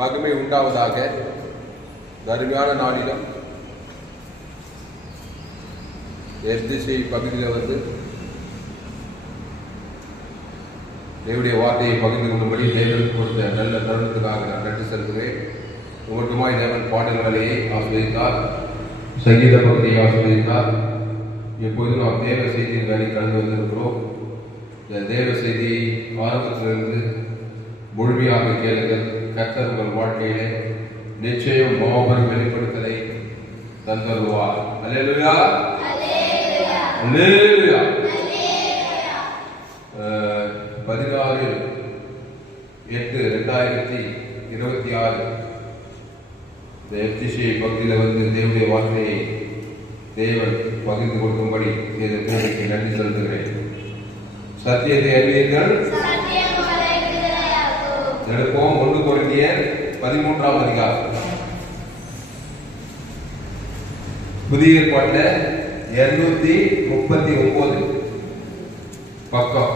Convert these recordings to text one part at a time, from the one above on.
மகிமை உண்டாவதாக. அருமையான நாளிலும் எஸ்டிசி பகுதியில் வந்து தேவனுடைய வார்த்தையை பகிர்ந்து கொள்ளும்படி தேவனுக்கு கொடுத்த நல்ல தருணத்துக்காக நான் நன்றி செலுத்துகிறேன். ஒவ்வொருமாய் தேவன் பாடல்களையே ஆஸ்வதித்தார், சங்கீத பகுதியை ஆஸ்வதித்தார். இப்போது நாம் தேவ செய்தியின் வேலை கலந்து வந்திருக்கிறோம். இந்த தேவ செய்தி ஆரம்பத்திலிருந்து முழுமையாக கேளுங்கள். கர்த்தர் உங்கள் வாழ்க்கையிலே நிச்சயம் மாபெரும் வெளிப்படுத்தலை தந்தருவார். அல்லேலூயா, அல்லேலூயா. 16/8/2026 இந்த எஃப்டிசி பகுதியில் வந்து தேவனுடைய வார்த்தையை தேவன் பகிர்ந்து கொடுக்கும்படி தேவனுக்கு நன்றி செலுத்துகிறேன். சத்தியத்தை அறிவீர்கள், எடுப்போம். 1 கொரிந்தியர் 13ஆம் அதிகாரம், புதிய ஏற்பாட்டில் 239 பக்கம்.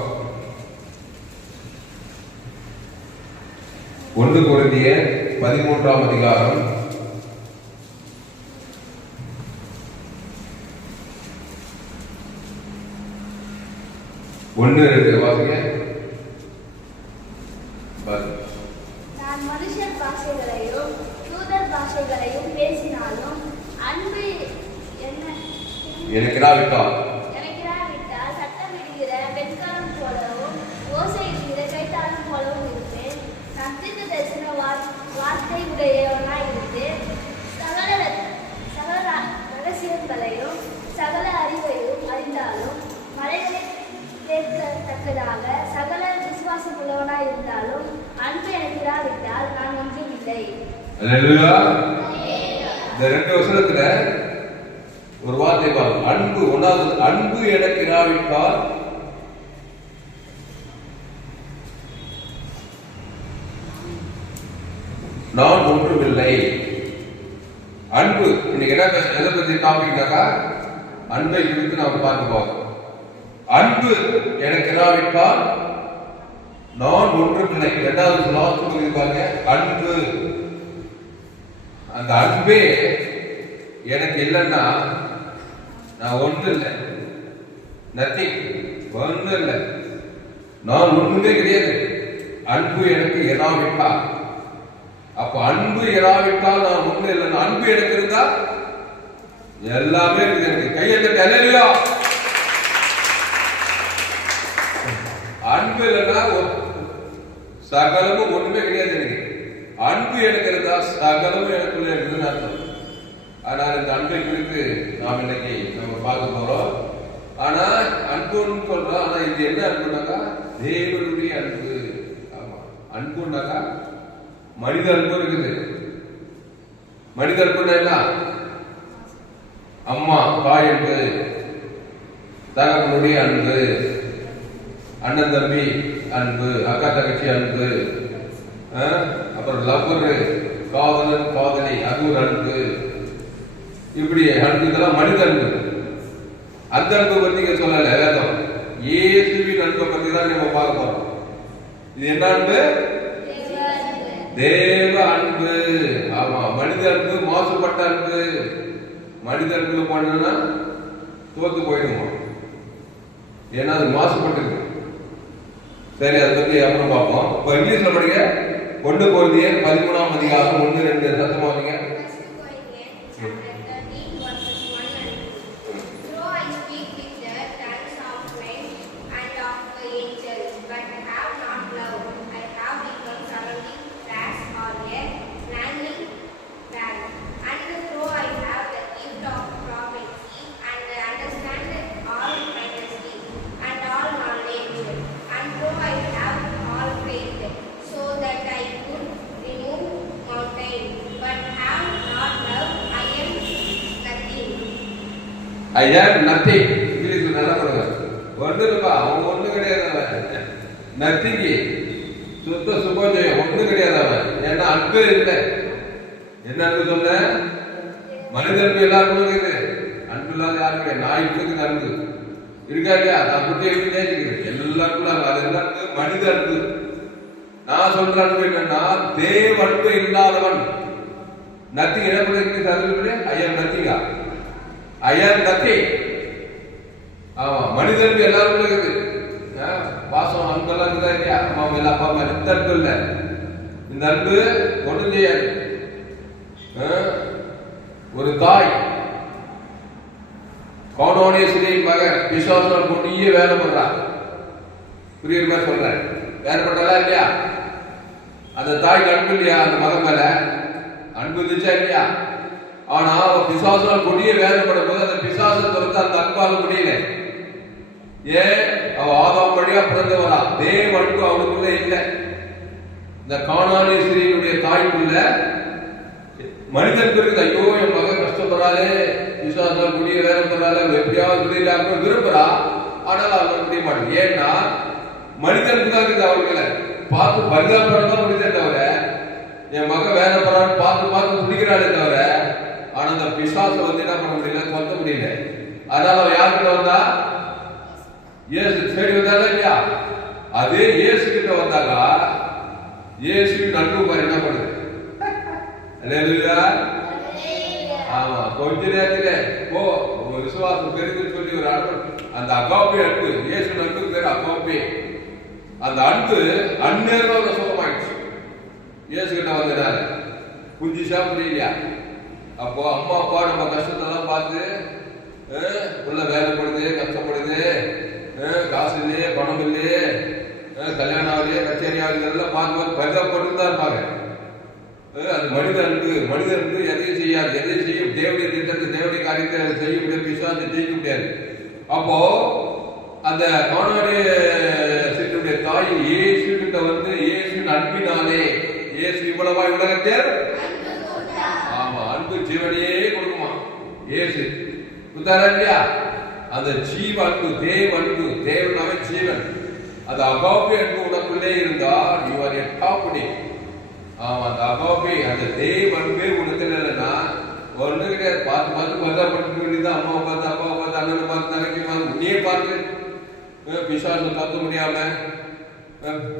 1 கொரிந்தியர் 13ஆம் அதிகாரம் 1-2 வாசிங்க. நான் மனுஷர் பாஷைகளையும் தூதர் பாஷைகளையும் பேசினாலும் அன்பு எனக்கிராவிட்டால் சத்தமிடுகிற வெண்கலம் போலவும் ஓசையிடுகிற கைத்தாளம் போலவும் இருப்பேன். நான் தீர்க்க தரிசன வார்த்தை உடையவனாய் இருந்து சகல ரகசியங்களையும் சகல அறிவையும் அறிந்தாலும் மலைகளை கேட்கத்தக்கதாக சகல விசுவாசம் உள்ளவனாய் இருந்தாலும் அன்பு எனக்கு இராவிட்டால் நான் ஒன்றும் இல்லை. இந்த 2 வசனத்துல ஒரு வார்த்தை பாருங்க. அன்பு, ஒன்றாவது, அன்பு எனக்கு இராவிட்டால் நான் ஒன்றுமில்லை. அன்பு இன்னைக்கு என்ன எதை பத்தி டாபிக்னாக்கா அன்பை குறித்து நாம் பார்க்க போகிறோம். அன்பு எனக்கு இராவிட்டால் நான் ஒன்றுமில்லை. 2வது வாசகம் பாருங்க, அன்பு. அந்த அன்பே எனக்கு இல்லைன்னா நான் ஒன்றும் இல்லை, நத்திங், ஒன்றும் இல்லை, நான் ஒன்றுமே கிடையாது. அன்பு எனக்கு இராவிட்டால், அப்ப அன்பு இராவிட்டால் நான் ஒன்றும் இல்லைன்னா, அன்பு எனக்கு இருந்தா எல்லாமே இருக்குது. எனக்கு கையெழுத்து அல்லேலூயா. அன்பு இல்லைன்னா சகலமும் ஒண்ணுமே கிடையாது எனக்கு. அன்பு எனக்கு இருந்தா சகலமும் எனக்குள்ள இருக்குதுன்னு அர்த்தம். ஆனால் இந்த அன்பை குறித்து நாம் இன்னைக்கு நம்ம பார்க்க போறோம். ஆனா அன்புன்னு சொல்றோம், ஆனா இது என்ன அன்புனாக்கா தேவனுடைய அன்பு. ஆமா, அன்புனாக்கா மனித அன்பு இருக்குது. மனித அன்புன்னா என்ன? அம்மா தாய் அன்பு, தகப்பனுடைய அன்பு, அண்ணன் தம்பி அன்பு, அக்கா தங்கச்சி அன்பு, அப்புறம் லவ்வர், காதலன் காதலி, அது ஒரு அன்பு. இப்படி அன்பு, இதெல்லாம் மனித அன்பு. அந்த அன்பை பத்தி சொல்லல வேதம். இயேசுவின் அன்பை பத்தி தான் நம்ம பார்க்க போறோம். இது என்ன அன்பு? தேவ அன்பு. ஆமா, மனித அன்பு மாசுபட்ட அன்பு. மனித அன்புல போனா தோத்து போயிடுமா, ஏன்னா அது மாசுபட்டு. சரி, அதை பத்தி அப்புறம் பார்ப்போம். இப்ப இங்கிலீஷ்ல படிக்க 1 கொரிந்தியர் 13ஆம் அதிகாரம் 1-2 சத்தமா வாங்க. I have nothing. இங்கிலீஷ்ல நல்லா போடுங்க. ஒண்ணு இல்லப்பா, அவன் ஒண்ணு கிடையாது. அவன் நத்திக்கு சுத்த சுபஜயம் ஒண்ணு கிடையாது அவன். ஏன்னா அன்பு இல்லை. என்ன அன்பு சொன்ன? மனித அன்பு எல்லாருக்கும் இருக்குது. அன்பு இல்லாத யாரும் கிடையாது. நாய்க்கு இருக்குது அன்பு இருக்கா இல்லையா? நான் குட்டி எப்படி நேசிக்கிறேன் எல்லாருக்கும். அது எல்லாருக்கும் மனித அன்பு. நான் சொல்ற அன்பு என்னன்னா தேவ அன்பு இல்லாதவன் நத்திங். என்ன பண்ணுறது? ஐ ஆம் நத்திங்கா? ஐ ஆம் நத்திங். ஆமா, மனிதனுக்கு எல்லாரும் இருக்குது. பாசம் அன்பெல்லாம் இருக்குதா இல்லையா? அம்மா மேல அப்பா மேல இந்த அன்பு இல்ல. இந்த அன்பு ஒன்றும் செய்யாது. ஒரு தாய் கௌனோனேஸ்வரியின் மகன் பிசாசால் கொடிய வேலை பண்றா. புரியுற மாதிரி சொல்றேன். வேலை பண்றா இல்லையா? அந்த தாய்க்கு அன்பு இல்லையா? அந்த மகன் மேல அன்பு இருந்துச்சா இல்லையா? ஆனா அவன் பிசாசால் கொடிய வேலை படும் போது அந்த பிசாசை தொடர்ந்து அந்த அன்பாக முடியல. ஏன்? அவ ஆதாம் வழியா பிறந்தவரா. தேவ அன்பு அவனுக்குள்ள இல்லை. இந்த கானானேஸ்வரியினுடைய தாய்க்குள்ள மனிதனுக்கு இருக்குது. ஐயோ, என் மகன் கஷ்டப்படுறாளே, விசுவாசம் முடிய வேலை பண்றாள், எப்படியாவது முடியல விரும்புறா. ஆனால் அவங்க முடிய மாட்டேன். ஏன்னா மனிதனுக்கு தான் இருக்குது. அவர்களை பார்த்து பரிதாபப்பட தான் முடியுதே தவிர, என் மகன் வேலை பண்றான்னு பார்த்து பிடிக்கிறாளே தவிர, ஆனா அந்த பிசாசை வந்து என்ன பண்ண முடியல, கொத்த முடியல. அதனால அவன் யாருக்கிட்ட வந்தா? இயேசு தேடி வந்தாலும் இல்லையா? அதே இயேசு கிட்ட வந்தாங்க. இயேசுவின் அன்பு பாரு என்ன பண்ணுது. ஆமா, கொஞ்ச நேரத்துல விசுவாசம் பெருதுன்னு சொல்லி ஒரு அன்பு, அந்த அகாப்பே அன்பு, இயேசு அன்புக்கு பேரு அகாப்பே. அந்த அன்பு அந்நேரம் சுகமாயிடுச்சு. இயேசு கிட்ட வந்தனால புஞ்சிஷா புரியலையா? அப்போ அம்மா அப்பா நம்ம கஷ்டத்தெல்லாம் பார்த்து உள்ள வேலைப்படுது, கஷ்டப்படுது, காசு இல்லையே, பணம் இல்லையே, கல்யாணம் ஆகலையே, கச்சேரி ஆகுது, பார்த்து பரிதாபப்பட்டு தான் இருப்பாங்க. அது மனித அன்பு. மனித அன்பு எதையும் செய்யாது. எதையும் செய்யும் தேவடைய திட்டத்தை, தேவடைய காரியத்தை செய்ய முடியாது. விசுவாசத்தை ஜெயிக்க முடியாது. அப்போ அந்த கானானேஸ்வரியுடைய தாய் இயேசு கிட்ட வந்து இயேசுவின் அன்பினாலே, இயேசு இவ்வளவாய் உலகத்தில், ஆமா, அன்பு ஜீவனையே கொடுக்குமா இயேசு உதாரணம் இல்லையா? அந்த ஜீவ அன்பு, தேவ அன்பு, தேவனாவே ஜீவன். அந்த அகாப்பே அன்பு உனக்குள்ளே இருந்தா யூ ஆர் எ டாப் டே. ஆமா, அந்த அகாப்பே, அந்த தேவ அன்பே உனக்கு இல்லைன்னா ஒண்ணு கிடையாது. பார்த்து பரிதாபப்பட்டு வேண்டியதான். அம்மாவை பார்த்து, அப்பாவை பார்த்து, அண்ணனை பார்த்து, தங்கச்சி பார்த்து, உன்னையே பார்த்து பிசாசம் தப்ப முடியாம,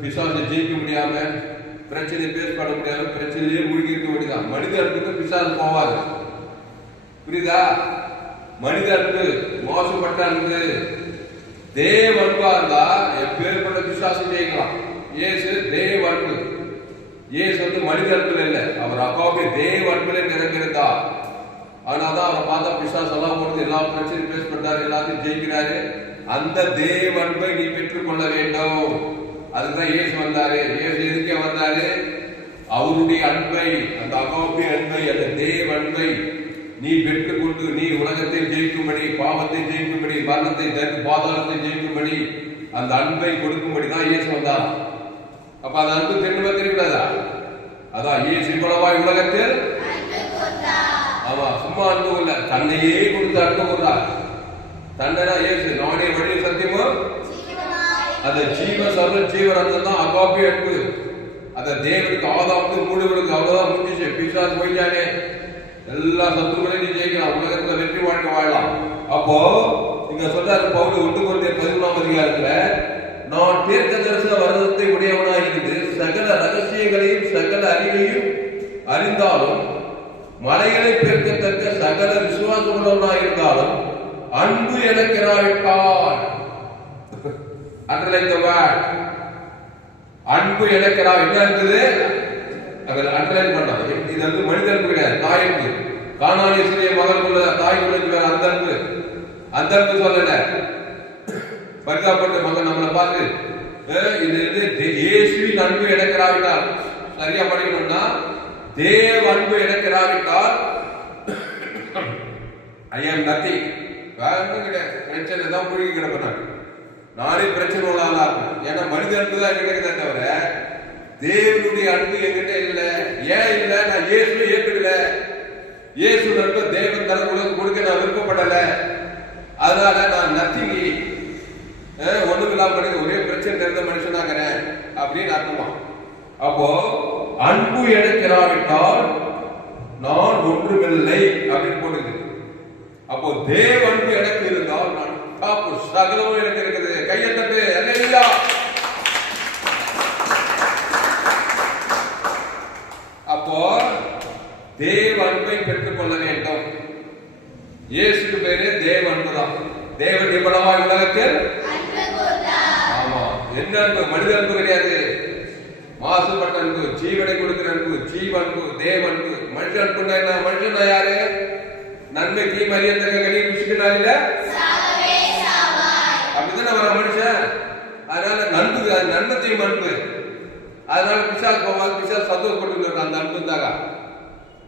பிசாசை ஜெயிக்க முடியாம, பிரச்சனை பேஸ் பண்ண முடியாம, பிரச்சனையே மூழ்கி இருக்க வேண்டியதான். மனித அன்புக்கு பிசாசம் போவாது. புரியுதா? மனித அன்பு மோசப்பட்ட அன்பு. தேவ அன்பா இருந்தா எப்பேற்பட்ட விசுவாசம் ஜெயிக்கலாம். இயேசு தேவ அன்பு. இயேசு வந்து மனித அன்புல இல்ல, அவர் அப்பாவே தேவ அன்புல நிறைந்திருந்தா. ஆனாதான் அவரை பார்த்தா பிசாசம் எல்லாம் போடுது, எல்லா பிரச்சனையும் பேஸ் பண்றாரு, எல்லாத்தையும் ஜெயிக்கிறாரு. அந்த தேவ அன்பை நீ பெற்றுக் கொள்ள வேண்டும். அதுதான் இயேசு வந்தாரு. இயேசு எதுக்கே வந்தாரு? அவருடைய அன்பை, அந்த அகாப்பே அன்பை, அந்த தேவ அன்பை நீ பெற்றுக்கொண்டு நீ உலகத்தை ஜெயிக்கும்படி, பாவத்தை ஜெயிக்கும்படி, மரணத்தை, பாதாளத்தை ஜெயிக்கும்படி அந்த அன்பை கொடுக்கும்படி தான் இயேசு வந்தார். அப்ப அந்த அன்பு தெரிவிடாதா? அதான் இயேசு இவ்வளவாய் உலகத்தில், ஆமா, சும்மா அன்பு இல்ல, தன்னையே கொடுத்து அன்பு கொண்டார். தன்னை இயேசு நானே வழி சத்தியமும் அந்த ஜீவ சர்வ ஜீவன் தான் அகாப்பே அன்பு. அந்த தேவனுக்கு, ஆதாமுக்கு, மூடுகளுக்கு அவ்வளவுதான் முடிஞ்சிச்சு. பிசாசு போயிட்டானே, எல்லா சத்துருக்களையும் நீ ஜெயிக்கலாம், உலகத்துல வெற்றி வாழ்க்கை வாழலாம். அப்போ இங்க சொல்றாரு பவுல் 1 கொரிந்தியர் 11ஆம் அதிகாரத்துல, நான் தீர்க்க தரிசன வரதத்தை உடையவனாய் இருந்து சகல ரகசியங்களையும் சகல அறிவையும் அறிந்தாலும், மலைகளை பெருக்கத்தக்க சகல விசுவாசம் உள்ளவனாய் இருந்தாலும், அன்பு எனக்கு இராவிட்டால், அண்டர்லைன் தி வேர்ட், அன்பு எனக்கு என்ன இருக்குது? அண்டர்லைன் பண்ணாங்க. இது வந்து மனித அன்பு கிடையாது, தாய் அன்பு. கானானேஸ்வரிய மகனுக்குள்ள தாய் வேற அந்த அன்பு. அந்த அன்பு சொல்லல, பரிதாபப்பட்ட மகன் நம்மளை பார்த்து இது இயேசுவின் அன்பு இழக்கிறாவிட்டால், சரியா படிக்கணும்னா தேவ அன்பு இழக்கிறாவிட்டால் ஐ ஆம் நத்திங். வேற ஒன்றும் கிடையாது. பிரச்சனை தான் மூழ்கி கிடப்பேன். நானே பிரச்சனை உள்ளாளா இருக்கும். ஏன்னா மனித அன்பு தான் கிடைக்குதே தவிர தேவனுடைய அன்பு என்கிட்ட இல்லை. ஏன் இல்லை? நான் இயேசுவை ஏற்றுக்கல. இயேசு அன்பு தேவன் தர கொடுக்க நான் விருப்பப்படல. அதனால நான் நத்திங்கி, ஒண்ணுமில்லாம ஒரே பிரச்சனை இருந்த மனுஷனாகிறேன் அப்படின்னு அர்த்தமா. அப்போ அன்பு எனக்கு இராவிட்டால் நான் ஒன்றுமில்லை அப்படின்னு போடுது. அப்போ தேவ அன்பு எனக்கு இருந்தால் நான் சகலமும் எனக்கு இருக்குது. கையை தட்டு. அல்லேலூயா. தேவ அன்பை பெற்றுக் கொள்ள வேண்டும். இயேசுக்கு பேரு தேவ அன்புதான். தேவன் எவ்வளவாய் உலகத்தில் ஆமா என்ன அன்பு? மனித அன்பு கிடையாது. மாசுபட்ட அன்பு, ஜீவனை கொடுக்கிற அன்பு, ஜீவ அன்பு, தேவ அன்பு. மனுஷ அன்புன்னா என்ன? மனுஷன் யாரு? நன்மை தீமை அறியத்தக்க கனி ருசிக்கனா இல்ல அப்படித்தானே வர மனுஷன். அதனால நன்பு, நன்மை தீமை அன்பு. அதனால பிசால் போவாங்க, பிசால் சந்தோஷப்பட்டு அந்த அன்பு இருந்தாங்க.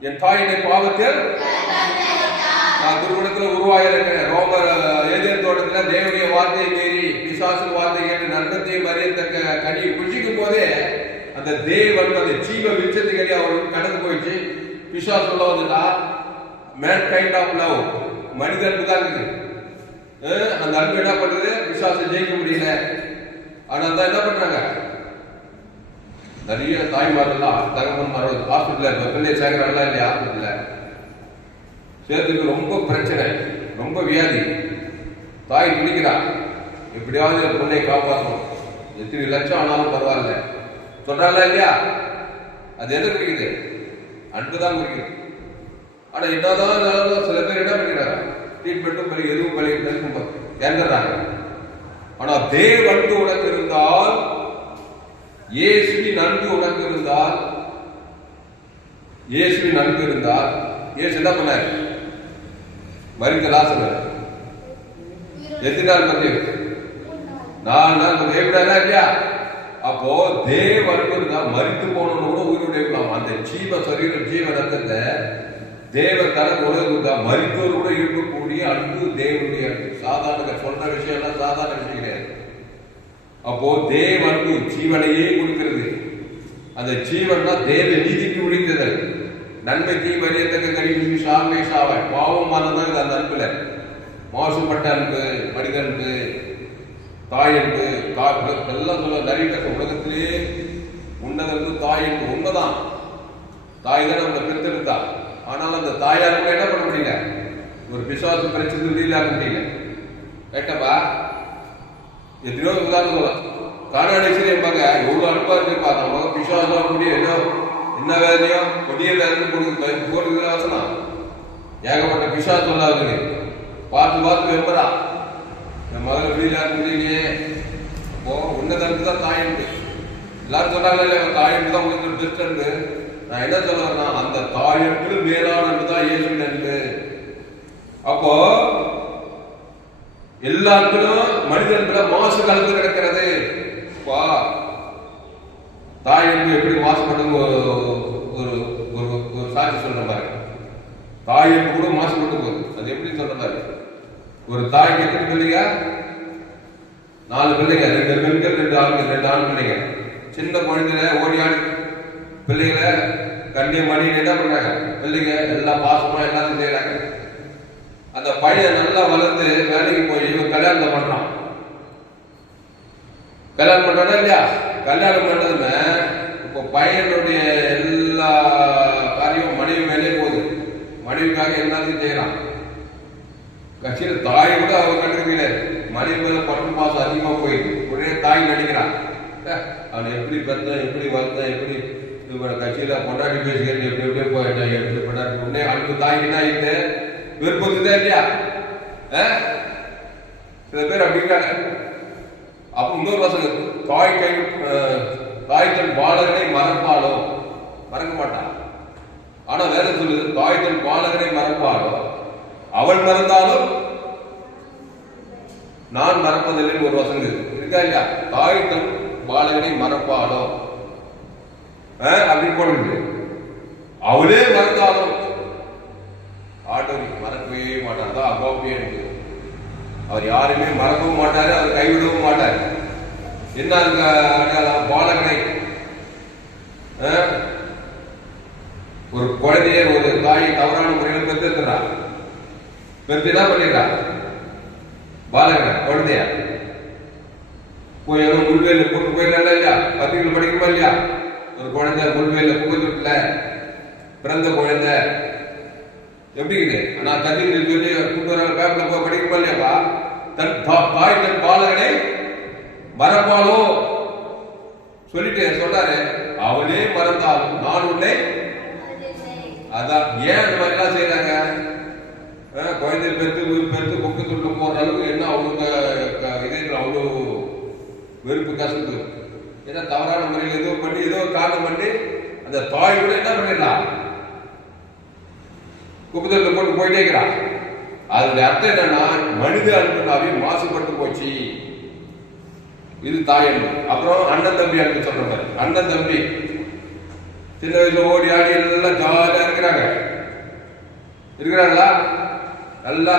என் தாயினை பாவத்தில் நான் துருவனத்தில் உருவாயிருக்கிறேன். ரோமர் ஏதேன் தோட்டத்துல தேவனுடைய வார்த்தையை மீறி பிசாசு வார்த்தை கேட்டு நன்மத்தையும் அறியத்தக்க கனியை புஷிக்கும் போதே அந்த தேவன் அந்த ஜீவ விருட்சத்துக்கு அவருக்கு கடந்து போயிடுச்சு. பிசாசு சொல்ல வந்துட்டா மேன் கைண்ட் ஆஃப் லவ், மனித அன்பு தான் இருக்குது. அந்த அன்பு என்ன பண்றது? பிசாசை ஜெயிக்க முடியல. ஆனா தான் என்ன பண்றாங்க? நிறைய தாய்மாரெல்லாம் தகவல் ஹாஸ்பிட்டல் பிள்ளை சேர்க்கிறாங்களா இல்லையா? ஹாஸ்பிட்டல்ல சேர்த்துக்கு ரொம்ப பிரச்சனை, ரொம்ப வியாதி. தாய் துடிக்கிறா, எப்படியாவது பிள்ளை காப்பாற்றணும், எத்தனை லட்சம் ஆனாலும் பரவாயில்ல சொல்றாங்களா இல்லையா? அது எது குறிக்குது? அன்புதான் குறிக்குது. ஆனா என்னதான் சில பேர் என்ன பண்ணிக்கிறாங்க? ட்ரீட்மெண்ட்டும் பலி, எதுவும் பலி இறந்துடுறாங்க. ஆனா தேவ அன்பு உனக்கு இருந்தால், இயேசுவின் அன்பு உனக்கு இருந்தால், இயேசுவின் அன்பு இருந்தால், இயேசு என்ன பண்ணாரு? மரித்த லாசர் எத்தனை நாள் மத்திய? 4 நாள் எப்படியா இல்லையா? அப்போ தேவ அன்பு இருந்தா மரித்து போனோம்னு கூட உயிரோடு இருக்கலாம். அந்த ஜீவ சரீரம், ஜீவ ரத்தத்தை தேவ தனக்கு உலக மரித்தோடு கூட இருக்கக்கூடிய அன்பு தேவனுடைய அன்பு. சாதாரண சொல்ற விஷயம் எல்லாம் சாதாரண விஷயம் கிடையாது. அப்போ தேவ அன்பு ஜீவனையே கொடுக்கிறது. அந்த ஜீவன் தான் தேவ நீதிக்கு உரித்ததல். நன்மை தீமை அறியத்தக்க கனி சாமை சாவாய். பாவமானதான் இது. அந்த அன்புல மாசுபட்ட அன்பு, மனித அன்பு, தாய் அன்பு, எல்லாம் சொல்ல நிறைய உலகத்திலே உன்னத அன்பு தாய் அன்பு. உண்மைதான், தாய் தான் நம்மளை பெற்றெடுத்தா. ஆனால் அந்த தாயார் கூட என்ன பண்ண முடியல? ஒரு பிசாசு பிரச்சனை இல்லாம முடியல. கேட்டப்பா எத்தனையோ உதாரணம் சொல்லலாம். காணாடிச்சு இருப்பாங்க, எவ்வளவு அன்பா இருக்குப்பா. நம்ம பிசாசம் முடியும், என்ன வேலையோ கொடிய வேலை போடுறது வசனம். ஏகப்பட்ட பிசாசு சொல்லாது. பார்த்து பார்த்து வெம்பரா என் மகள் வீடு முடியலையே. அப்போ உன்னதற்கு தான் தாய் அன்பு. எல்லாரும் சொன்னாங்க தாய் அன்பு தான் உங்களுக்கு பெஸ்ட் அன்பு. நான் என்ன சொல்றேன்னா, அந்த தாய் அன்பு மேலான அன்பு தான் இயேசுவின் அன்பு. அப்போ எல்லா அன்பும் மனித அன்புல மாசு கலந்து கிடக்கிறது. தாய் அன்பு எப்படி மாசுபடும் ஒரு ஒரு சாட்சி சொல்ற மாதிரி. தாய் அன்பு கூட மாசுபட்டு போகுது. அது எப்படி சொல்ற மாதிரி? ஒரு தாய்க்கு எத்தனை பிள்ளைங்க? 4 பிள்ளைங்க, 2 பெண்கள், 2 ஆண்கள், 2 ஆண் பிள்ளைங்க. சின்ன குழந்தைல ஓடியாடி பிள்ளைகளை கண்டி மணி என்ன பண்றாங்க? பிள்ளைங்க எல்லாம் பாசமா எல்லாத்தையும் செய்யறாங்க. அந்த பையன் நல்லா வளர்ந்து வேலைக்கு போய் இவன் கல்யாணம் பண்றான். கல்யாணம் பண்றானா இல்லையா? கல்யாணம் பண்ணதுமே இப்போ பையனுடைய எல்லா காரியமும் மனைவி மேலே போகுது. மனைவிக்காக எல்லாத்தையும் செய்யறான். கட்சியில் தாய் கூட அவன் கண்டுக்கல. மனைவி மேல பட்டு மாசம் அதிகமா போயிருக்கு. உடனே தாய் நடிக்கிறான். அவன் எப்படி பெற்றான், எப்படி வளர்த்தான், எப்படி கட்சியில கொண்டாடி பேசுகிறேன், எப்படி எப்படியே போயிட்டான், எப்படி கொண்டாடி. உடனே அன்பு தாய்க்கு தான் இருக்கு விருப்பத்துதான் இல்லையா? சில பேர் அப்படிங்கிறாங்க. அப்ப இன்னொரு வசனம், தாய் தன் பாலகனை மறப்பாளோ? மறக்க மாட்டான். ஆனா வேற சொல்லுது, தாய் தன் பாலகனை மறப்பாளோ? அவள் மறந்தாலும் நான் மறப்பதில்லை. ஒரு வசனம் இருக்கா இல்லையா? தாய் தன் பாலகனை மறப்பாளோ அப்படி போடுது. அவளே மறந்தாலும் ஆண்டவர் மறக்கவே மாட்டார். தான் அகோப்பியே இருக்கு. அவர் யாருமே மறக்கவும் மாட்டாரு, அவர் கைவிடவும் மாட்டார். என்ன பாலகனை ஒரு குழந்தைய ஒரு தாயை தவறான முறையில் பெற்றுறா. பெற்று என்ன பண்ணிடுறா? பாலகனை குழந்தைய போய் ஏதோ முள்வேல கூட்டு போயிடலாம் இல்லையா? பத்திரிகை படிக்குமா இல்லையா? ஒரு குழந்தை முள்வேல புகுந்துட்டுல பிறந்த குழந்தை எப்படி இருக்கு? நான் தண்ணி சொல்லி கூட்டு வர பேப்பர்ல போய் படிக்குமா இல்லையாப்பா? தன் தாய் தன் பாலகனை மறப்பாளோ சொல்லிட்டு சொல்றாரு. அவளே மறந்தாலும் நான் உன்னை அதான் ஏன் அந்த மாதிரி எல்லாம் செய்யறாங்க? குழந்தை பெற்று குப்பை தொட்டு போற அளவுக்கு என்ன அவங்க இதயத்துல அவ்வளவு வெறுப்பு கசப்பு. ஏன்னா தவறான முறையில் ஏதோ பண்ணி ஏதோ காரணம் பண்ணி அந்த தாய் கூட என்ன பண்ணிடலாம், குப்பை தொட்டில போட்டு போயிட்டே இருக்கிறான். அதனுடைய அர்த்தம் என்னன்னா மனித அன்புனாவே மாசுபட்டு போச்சு. இது தாய் அன்பு. அப்புறம் அண்ணன் தம்பி அன்பு சொல்றாங்க. அண்ணன் தம்பி சின்ன வயசுல ஓடி ஆடி எல்லாம் ஜாலியா இருக்கிறாங்களா? நல்லா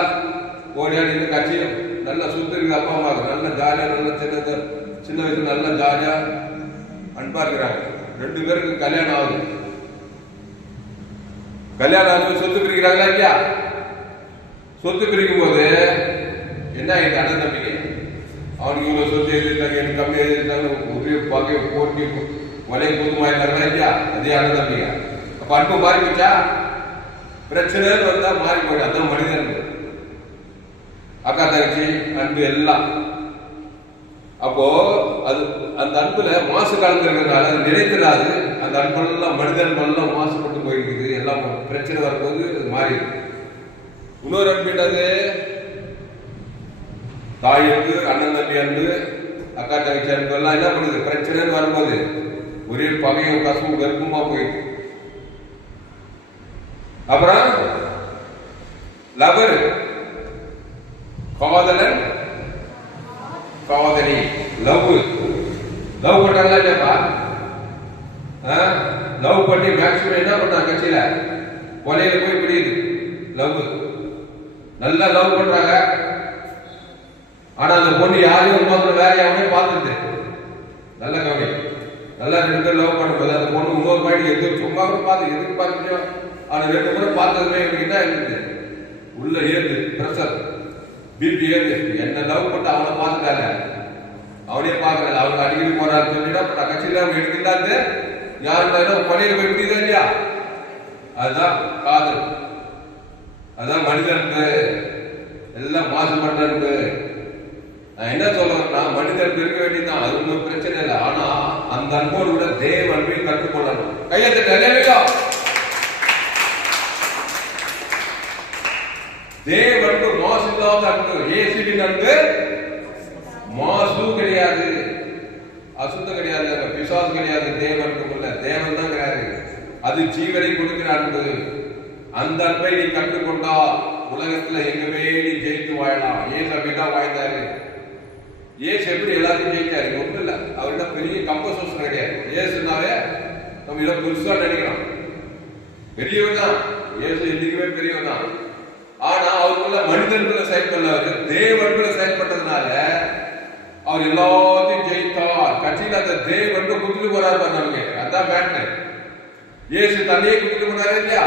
ஓடி ஆடி கட்சியும் நல்லா சுத்தி இருக்குது. அப்பா அம்மாவுக்கு நல்லா ஜாலியா நல்லா சின்ன வயசுல நல்லா ஜாலியா அன்பா இருக்கிறாங்க. 2 பேருக்கு கல்யாணம் ஆகுது. கல்யாணம் ஆகுது, சொத்து பிரிக்கிறாங்களா இல்லையா? சொத்து பிரிக்கும் போது என்ன ஆயிடுது? அண்ணன் தம்பிக்கு அவனுக்கு இவ்வளவு சொத்து எழுதிட்டாங்க, எனக்கு கம்மி எழுதிட்டாங்க, ஒரே பகை போட்டி ஒரே புதுமாயிருந்தாங்களா இல்லையா? அதே அண்ணன் தம்பிங்க. அப்ப அன்பு மாறி போச்சா? பிரச்சனை வந்தா மாறி போயிடும். அதான் மனித அன்பு. அக்கா தங்கச்சி அன்பு எல்லாம். அப்போ அது அந்த அன்புல மாசு கலந்துருக்கிறதுனால அது நிலைத்திடாது. அந்த அன்பெல்லாம் மனித அன்பெல்லாம் மாசுபட்டு போயிருக்குது. எல்லாம் பிரச்சனை வரும்போது அது மாறிடுது. இன்னொரு அன்பு என்னது? தாய் அன்பு, அண்ணன் தம்பி அன்பு, அக்கா தங்கச்சி அன்பு எல்லாம் என்ன பண்ணுது? பிரச்சனைன்னு வரும்போது ஒரே பகையும் கசமும் வெறுப்புமா போயிடுது. அப்புறம் லவர், காதலன், காதலி, லவ் பண்ணலாம் இல்லப்பா. லவ் பண்ணி மேக்சிமம் என்ன பண்றாங்க? கட்சியில கொலையில போய் பிடிக்குது. லவ் நல்லா லவ் பண்றாங்க. ஆனா அந்த பொண்ணு யாரையும் மாத்திரம் வேற யாரையும் பார்த்துட்டு நல்ல கவனி. நல்லா 2 பேர் லவ் பண்ணும்போது அந்த பொண்ணு இன்னொரு பாயிண்ட் எதுவும் சும்மா கூட பார்த்து எதுக்கு பார்த்துட்டோம். ஆனா 2 முறை பார்த்ததுமே எனக்கு என்ன இருந்தது? உள்ள ஏறுது பிரஷர், பிபி ஏறுது. என்ன லவ் பண்ண அவனை பார்த்துட்டாங்க, அவனே பார்க்கல. அவங்க அடிக்கடி போறாரு சொல்லிட்டா கட்சியில அவங்க எடுத்துட்டாரு. யாருன்னா பணியில போய் முடியுதா இல்லையா? அதுதான் காதல். அதான் மனிதனுக்கு எல்லாம் மாசுபட்ட அன்பு. நான் என்ன சொல்றேன்னா மனிதனுக்கு இருக்க வேண்டியதுதான், அது ஒன்றும் பிரச்சனை இல்லை. ஆனா அந்த அன்போடு கூட தேவ அன்பையும் கற்றுக்கொள்ளணும். கையெழுத்து தேவ அன்பு மாசு இல்லாத அன்பு. இயேசுவின் அன்பு மாசு கிடையாது, அசுத்தம் கிடையாது, பிசாசு கிடையாது. தேவ அன்புக்குள்ள தேவன் தான் கிடையாது. அது ஜீவனை கொடுக்கிற அன்பு. அந்த அன்பை நீ கற்றுக்கொண்டா உலகத்துல எங்கவே நீ ஜெயித்து வாழலாம். ஏசு அப்படிதான் வாழ்ந்தாரு. ஏசு எப்படி எல்லாத்தையும் ஜெயிச்சாரு? ஒன்றும் இல்லை, அவர்கிட்ட பெரிய கம்பசோஷன் கிடையாது. ஏசுனாவே நம்ம இதை பெருசா நினைக்கிறோம். பெரியவர் தான் ஏசு, என்னைக்குமே பெரியவர் தான். ஆனா அவருக்குள்ள மனிதன்குள்ள செயல்படல, தேவன்குள்ள செயல்பட்டதுனால அவர் எல்லாத்தையும் ஜெயித்தார். கட்சியில் அந்த தேவன் குத்துட்டு போறாரு நமக்கு. அதான் மேட்ரு. ஏசு தண்ணியே குத்துட்டு போனாரு இல்லையா?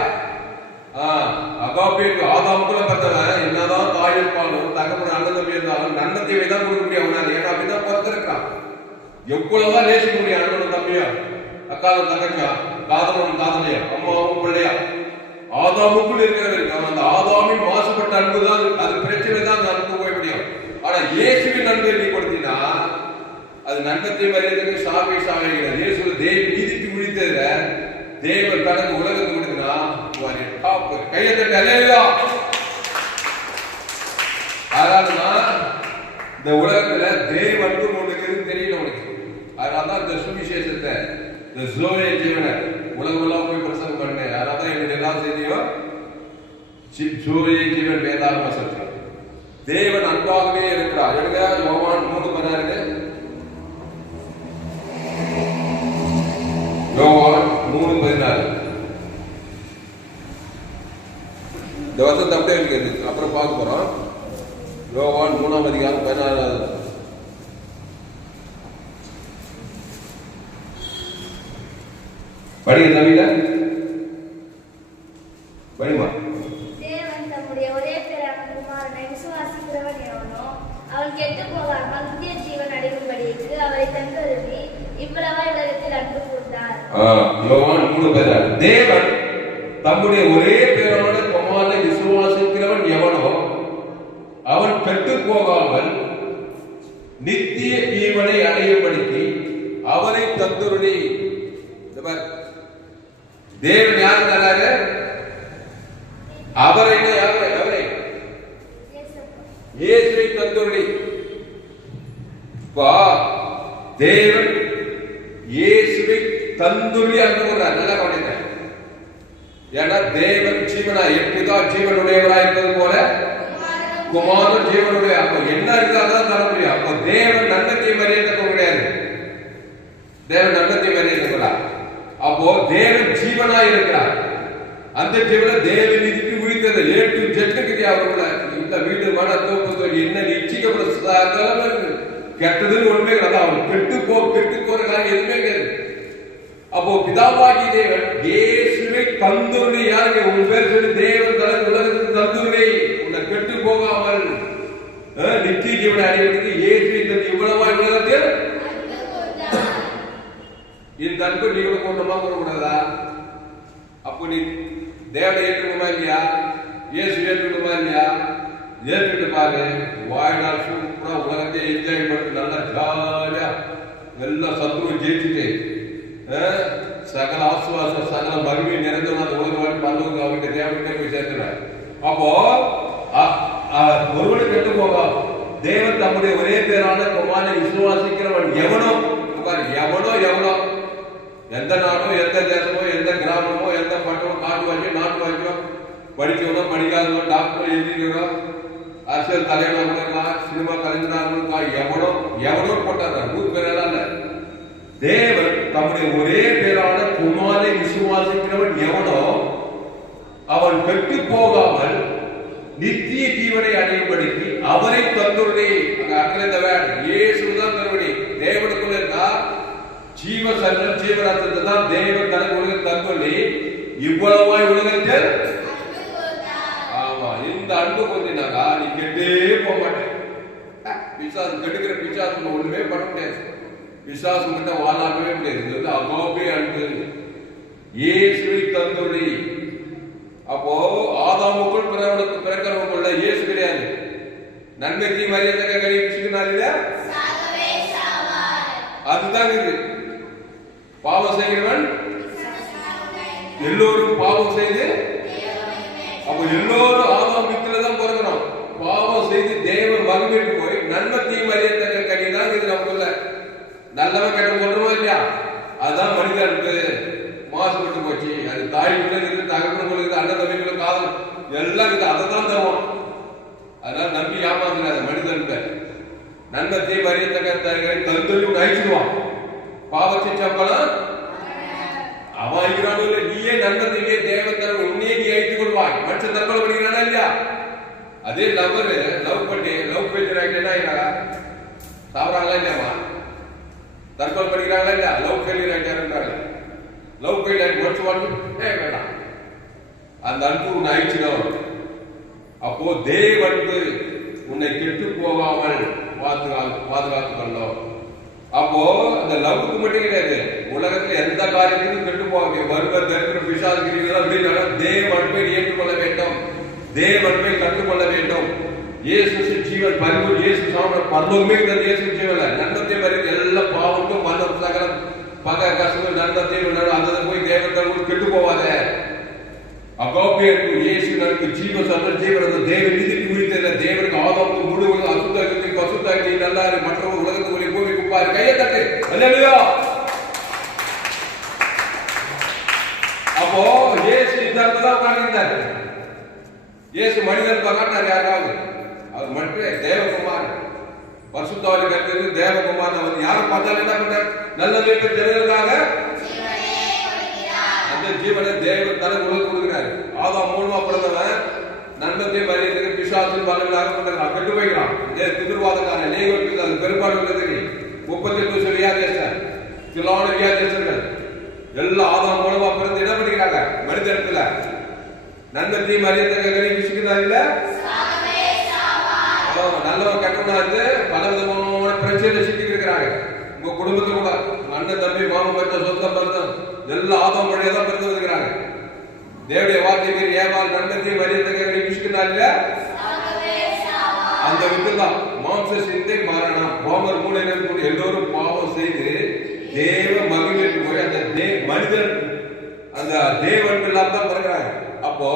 அகாபேக்கு ஆதாமுக்குள்ள பார்த்தவன் என்னதான் தாய் இருப்பாலும் தகப்பன அண்ணன் தம்பி இருந்தாலும் நன்னத்தையை தான் கொடுக்க முடியும் அவனால. ஏன்னா அப்படிதான் பிறந்திருக்கான். எவ்வளவுதான் நேசிக்க முடியும் அண்ணனும் தம்பியா, அக்காவும் தங்கச்சா, காதலும் காதலையா, அம்மாவும் பிள்ளையா. ஆதாமுக்குள்ள இருக்கிறவருக்கு அந்த ஆதாமின் மாசுபட்ட அன்பு தான், அது பிரச்சனை தான். அந்த அன்பு போய் முடியும். ஆனா இயேசுவின் அன்பு நீ கொடுத்தீங்கன்னா அது நன்மத்தை வரையறதுக்கு சாவை சாவைகள். இயேசு தேவி நீதிக்கு முடித்ததுல தேவன் கடந்து உலகத்துக்கு கொடுத்தா கையெழுத்து அலையா. அதனாலதான் இந்த உலகத்துல தேவ அன்பு உனக்கு தெரியல உனக்கு. அதனாலதான் இந்த சுவிசேஷத்தை இந்த ஜோயே ஜீவனை உலகம் எல்லாம் போய் பிரசங்கம் பண்ண. அதனாலதான் என்னுடைய எல்லா செய்தியும் ஜோயே ஜீவன் வேதாகம சத்தியம். தேவன் அன்பாகவே இருக்கிறார். எடுங்க யோவான் 3:16. யோவான் 3:16. இந்த வருஷம் அப்படியே இருக்கிறது, அப்புறம் பார்க்க போறோம். யோவான் 3:16. படிங்க தமிழ படிமா. தேவன் தம்முடைய ஒரே பேரான குமாரனை விசுவாசிக்கிறவன் எவனோ அவன் கெட்டு போகாமல் புதிய ஜீவன் அடையும்படிக்கு அவரை தந்தருளி இவ்வளவா உலகத்தில் அன்பு கூர்ந்தார். யோவான் 3:16. தேவன் தம்முடைய ஒரே பேரான குமாரனை விசுவாசிக்கிறவன் எவனோ அவன் கெட்டு போகாமல் நித்திய ஜீவனை அடையும்படிக்கு அவரை தந்தருளி. தேவன் யாரு தராரு? அவரை அவரை இயேசுவை தந்துள்ளி. தேவன் இயேசுவை தந்துள்ளி அனுப்புகிறார். நல்லா கவனிங்க. ஏன்னா தேவன் ஜீவனா எப்படிதா ஜீவனுடையவராக இருப்பது போல குமாரன் ஜீவனுடைய. அப்ப என்ன இருந்தால்தான் தர முடியும். அப்ப தேவன் நன்மத்தை மரியாதை கிடையாது. தேவன் நன்மத்தை மரியாதை. அப்போ தேவன் ஜீவனா இருக்கிறார். அந்த ஜீவனை தேவன் நிதிக்கு உயிர்த்தது ஏட்டு ஜெட்டுக்கு அவர்கள இந்த வீடு மன தோப்பு என்ன நிச்சயிக்கப்பட கெட்டதுன்னு ஒண்ணுமே கிடையாது. அவன் கெட்டு போற காரியம் எதுவுமே கிடையாது. அப்போ பிதாவாகி தேவன் இயேசுவை தந்துள்ளி. யாருக்கு உன் பேர் சொல்லி தேவன் தனது உலகத்துக்கு தந்துள்ளி. உன்னை கெட்டு போகாமல் நித்திய ஜீவனை அடைவதற்கு இயேசுவை தந்து இவ்வளவாய் உலகத்தில் இந்த அன்பு நீ கொண்டமா கூடாதா? அப்போ நீ தேவனை ஏற்றுக்கணுமா இல்லையா? இயேசு ஏற்றுக்கணுமா இல்லையா? ஏற்றுக்கிட்டு பாரு. வாழ்நாள் சூப்பரா உலகத்தை என்ஜாய் பண்ணி நல்லா ஜாலியா எல்லா சத்துருவும் ஜெயிச்சுட்டு சகல ஆசுவாசம் சகல மகிமை நிறைந்தவன் அந்த உலக வாழ்க்கை பல்லவங்க அவங்க தேவன்கிட்ட போய் சேர்த்துறாரு. அப்போ ஒருவனுக்கு கெட்டு போகும். தேவன் தம்முடைய ஒரே பேரான குமாரனை விசுவாசிக்கிறவன் எவனோ எவனோ எந்த நாடோ எந்த தேசமோ எந்த கிராமமோ எந்த பட்டமோ காட்டு வாக்கியம் நாட்டு வாக்கியம் படிக்கணும் படிக்காதவோ டாக்டர் என்ஜினியரோ அரசியல் தலைவராக சினிமா கலைஞராக எவனோ போட்டார். 100 பேரெல்லாம் இல்ல. தேவன் தம்முடைய ஒரே பேரான குமாரனை விசுவாசிக்கிறவன் எவனோ அவன் கெட்டு போகாமல் நித்திய ஜீவனை அடையும்படிக்கு அவரை தந்துள்ளே. இயேசுதான் தருவடி. தேவனுக்குள்ள இருந்தா ஜீவ சரணம் ஜீவராத்திரத்தை தான் தேவன் தனக்கு உலகத்தை தந்துள்ளி இவ்வளவாய் உலகத்தில். ஆமா, இந்த அன்பு கொஞ்சினாக்கா நீ கெட்டே போக மாட்டேன். விசுவாசம் கெடுக்கிற விசுவாசம் ஒண்ணுமே பண்ண முடியாது. விசுவாசம் கிட்ட வாழாக்கவே முடியாது. இது வந்து அகோபே அன்பு. இயேசுவை தந்துள்ளி. அப்போ ஆதாமுக்குள் பிறக்கிறவங்க இயேசு கிடையாது. நன்மைக்கு மரியாதை கழிச்சுக்கினால அதுதான் இது. பாவம் செய்கிறவன் எல்லோரும் பாவம் செய்து அப்போ எல்லோரும் ஆதாம் வித்துலதான் பிறக்கணும். பாவம் செய்து தேவன் மகிழ்ச்சிட்டு போய் நன்மைக்கு மரியாதை கழிதான் இது நமக்குள்ள. நல்லவன் கெட்ட சொல்றோம் இல்லையா? அதுதான் மனித அன்பு. மாசுபட்டு போச்சு. அது தாய் பிள்ளைங்களுக்கு தகவல் கொள்ளுது அண்ணன் தம்பிகளுக்கு காதல் எல்லாம் இது அதை தான் தருவான். அதனால நம்பி ஏமாந்துடாத மனித அன்பை. நன்மத்தை மரியாதை தருந்தொழி அழிச்சிடுவான். பாவத்தை சம்பளம் அவன் அழிக்கிறானோ இல்லை. நீயே நன்மத்தையே தேவத்தர உன்னையே நீ அழித்துக் கொள்வாய். மனுஷன் தற்கொலை பண்ணிக்கிறானா இல்லையா? அதே லவ் பண்ணி லவ் ஃபெயிலியர் சாப்பிட்றாங்களா இல்லையாமா? தற்கொலை பண்ணிக்கிறாங்களா இல்லையா? லவ் ஃபெயிலியர் ஆகிட்டாருன்றாங்க. லவ் ஃபெயிலியர் மனுஷன் வாழ்க்கை வேண்டாம். அந்த அன்பு உன்னை அழிச்சிடும். அப்போ தேவன்பு உன்னை கெட்டு போகாமல் பாதுகாத்துக் கொள்ளும். அப்போ அந்த லவ்வுக்கு மட்டும் கிடையாது, உலகத்துல எந்த காரியத்துக்கும் கெட்டு போக வருவர் தரித்திர பிசாசுகிறீர்களா தேவன்பை ஏற்றுக்கொள்ள வேண்டும். தேவன்பை கற்றுக்கொள்ள வேண்டும். இயேசு ஜீவன் பரிபூர் இயேசு பரலோகமே இயேசு ஜீவன் நன்மத்தை மறித்து எல்லா பாவத்தும் மன்னம் சகலம் பக கசவு நன்மத்தை அந்த போய் தேவன் கெட்டு போவாத. அகோபியருக்கு இயேசு நமக்கு ஜீவ சந்த ஜீவன் அந்த தேவன் நீதிக்கு உரித்தல தேவனுக்கு ஆதாமுக்கு முழுவதும் அசுத்தாக்கி பசுத்தாக்கி நல்லா மற்றவங்க உலகத்துக்குள்ளே பூமி குப்பாரு கையை தட்டு. அல்லேலூயா. அப்போ இயேசு இந்த இடத்துல உட்கார்ந்திருந்தாரு. இயேசு மனிதன் காட்டினார் யாராவது? அவர் மட்டும் தேவகுமார் பரிசுத்தாவிலே கர்த்தர் தேவகுமார். அவர் யாரை பார்த்தாலும் என்ன பண்றார்? நல்ல மீட்பர் ஜனங்களுக்காக அந்த ஜீவனை தேவன் தனக்கு உலக கொடுக்கிறார். ஆதாம் மூலமா பிறந்தவன் நன்மத்தை மரியாதை பிசாசின் வல்லவனாக கொண்டான். கெட்டு போய்கிறான். பிதிர்வாதக்காரன் அது பெரும்பாடு உள்ளது. 38 வியாதியஸ்தர் கிலோன வியாதியஸ்தர்கள் எல்லாம் ஆதாம் மூலமா பிறந்து என்ன பண்ணிக்கிறாங்க? மனித இடத்துல நன்மத்தை மரியாதை விஷிக்கிறார் இல்ல. நல்லவன் கட்டணா இருந்து பல விதமான பிரச்சனை சிக்கிட்டு இருக்கிறாங்க. உங்க குடும்பத்துல கூட அண்ணன் தம்பி மாமன் பருத்தம் சொந்தம் பருத்தம் எல்லாம் ஆதாம் வழியா தான் பிறந்து வந்துக்கிறாங்க. தேவடைய வார்த்தை ஏவாள் நன்மத்தை மரியாதை விஷிக்கிறார் இல்ல. அந்த விதம்தான் மாம்ச சிந்தை மரணம். ரோமர் 3 எல்லோரும் பாவம் செய்து தேவ மகிமைக்கு போய் அந்த மனிதன் அந்த தேவன் எல்லாம் தான் பிறகுறாங்க. அப்போ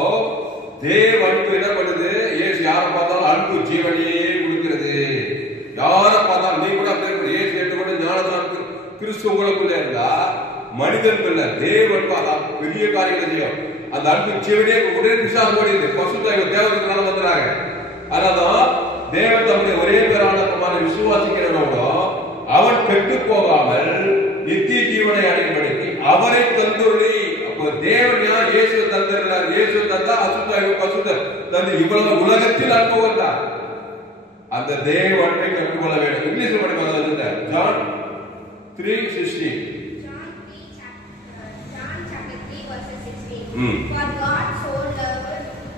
தேவ அன்பு என்ன பண்ணுது? இயேசு யாரை பார்த்தாலும் அன்பு ஜீவனையே கொடுக்கிறது. யாரை பார்த்தாலும் நீ கூட இயேசு ஏற்றுக்கொண்டு ஞானத்தான கிறிஸ்து உங்களுக்குள்ள இருந்தா மனிதன் இல்ல தேவ அன்பு பெரிய காரியங்களை செய்யும். அந்த அன்பு ஜீவனே உடனே பிசாசு ஓடிது. பசுத்தாய் தேவனுக்கு வந்துறாங்க. அதனால்தான் தேவன் தம்முடைய ஒரே பேரான குமாரனை விசுவாசிக்கிறவனோட அவன் கெட்டு போகாமல் நித்திய ஜீவனை அடையும்படிக்கு அவரை தந்துருளி. அப்போ தேவன் யார்? இயேசு தந்திருந்தார். இயேசு தந்தா அசுத்தாய் பசுத்த தந்து இவ்வளவு உலகத்தில் அன்பு வந்தார். அந்த தேவ அன்பை கற்றுக்கொள்ள வேண்டும். இங்கிலீஷ்ல படிப்பாங்க. John 3:16. For God so loved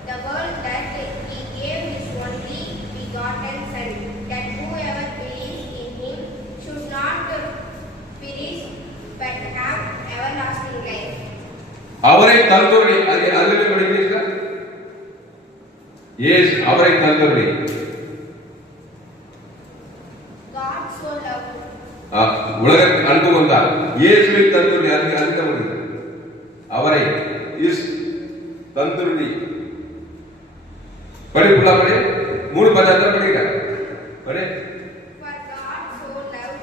the world that He gave His only begotten Son, that whoever believes in Him should not perish but have everlasting life. அவரை தந்தோடி அதில் படிக்கிறீர்களா? இயேசு அவரை தந்தோடி. God so loved உலகத்துக்கு அன்பு வந்தார். இயேசுவை தந்தோடி அதில் அவரை இஸ் தந்துருளி. படிப்புலாமே 3:16 படிக்கிறேன். படி. For God so loved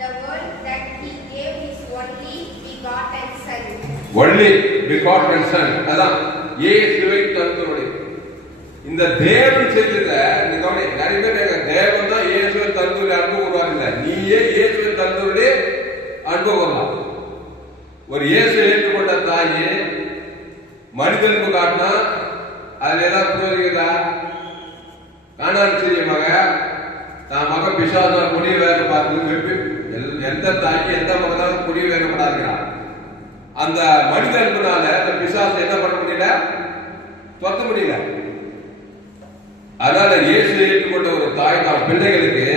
the world that He gave His only begotten Son. only begotten Son. அதான் இயேசுவை தந்துருளி. இந்த தேவன் செய்தத இந்த கவனி நிறைய பேர் தேவன் தான் இயேசுவை தந்துருளி அன்பு கூறுவாங்க. நீயே இயேசுவை தந்துருளி அன்பு கூறலாம். ஒரு இயேசு ஏற்றுக்கொண்ட தாயே மனிதனுக்கு காட்டினா அதுல ஏதாவது புரியுதா? காணான் சிறிய மக தான் மக பிசாசா கொடிய வேலை பார்த்து எந்த தாய்க்கு எந்த மகனாலும் கொடிய வேலைப்படாதுங்கிறான். அந்த மனிதனுக்குனால அந்த பிசாசு என்ன பண்ண முடியல? தொத்த முடியல. அதனால இயேசு ஏற்றுக்கொண்ட ஒரு தாய் தான் பிள்ளைகளுக்கு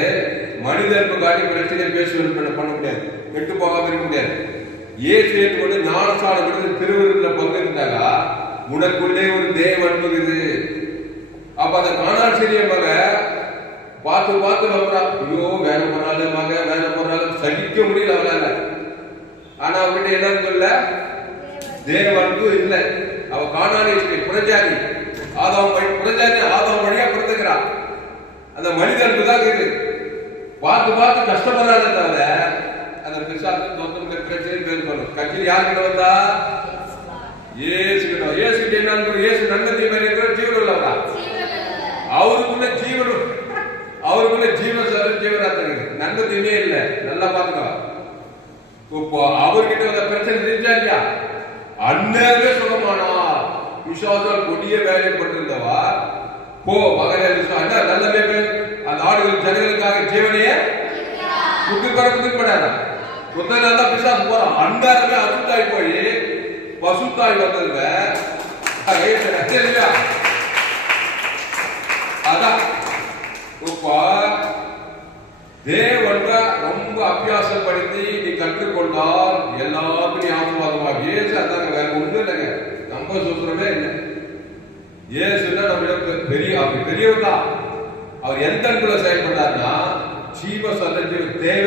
மனிதனுக்கு காட்டி பிரச்சனை பேசுவது பண்ண முடியாது. கெட்டு போகாம இருக்க முடியாது. இயேசு ஏற்றுக்கொண்டு ஞானசானம் திருவிருந்தில பங்கெடுத்தாங்க. உனக்குள்ளே ஒரு தேவ அன்பு இருக்குது. அப்ப அந்த காணால் சிறிய மக பார்த்து பார்த்து நம்புறா. ஐயோ வேலை போறாள் மக வேலை போறாள் சகிக்க முடியல அவளால. ஆனா அவங்கிட்ட என்ன இல்ல? தேவ அன்பு இல்லை. அவ காணாலே புறஜாதி புறஜாதி ஆதாம் வழியா பிறந்துக்கிறான். அந்த மனித அன்பு தான் இருக்குது. பார்த்து பார்த்து கஷ்டப்படுறாங்க தவிர அந்த பிசாசு தொந்தம் பிரச்சனை பேர் சொல்லும். கட்சியில் யாருக்கிட்ட வந்தா? இயேசு கிட்ட. இயேசு கிட்ட என்ன? இயேசு நன்மை இருக்கிற ஜீவன் உள்ளவரா? அவருக்குள்ள ஜீவன் ஜீவராத்தங்க நன்மை தீமே இல்லை. நல்லா பாத்துக்கோ. இப்போ அவர்கிட்ட வந்த பிரச்சனை தெரிஞ்சா இல்லையா? அண்ணவே சுகமானா விசுவாசம் கொடிய வேலைப்பட்டிருந்தவா போ மகனே நல்ல அந்த ஆடுகள் ஜனங்களுக்காக ஜீவனையே குதிப்படாத குதிரை பிசாசு போறான். அண்டாரமே அசுத்தாய் போய் பசுத்தாய் வந்ததுல அதான் தேவன் ரொம்ப அபியாசப்படுத்தி நீ கற்றுக்கொண்டால் எல்லாத்துக்கும் ஆசீர்வாதமாக. ஏசு அதாங்க வேற ஒண்ணும் இல்லைங்க. நம்ம சொல்றமே இல்லை. ஏசுன்னா நம்ம பெரியவர் தான். அவர் எந்த அன்புல செயல்பட்டார்னா ஜீவ சந்த தேவ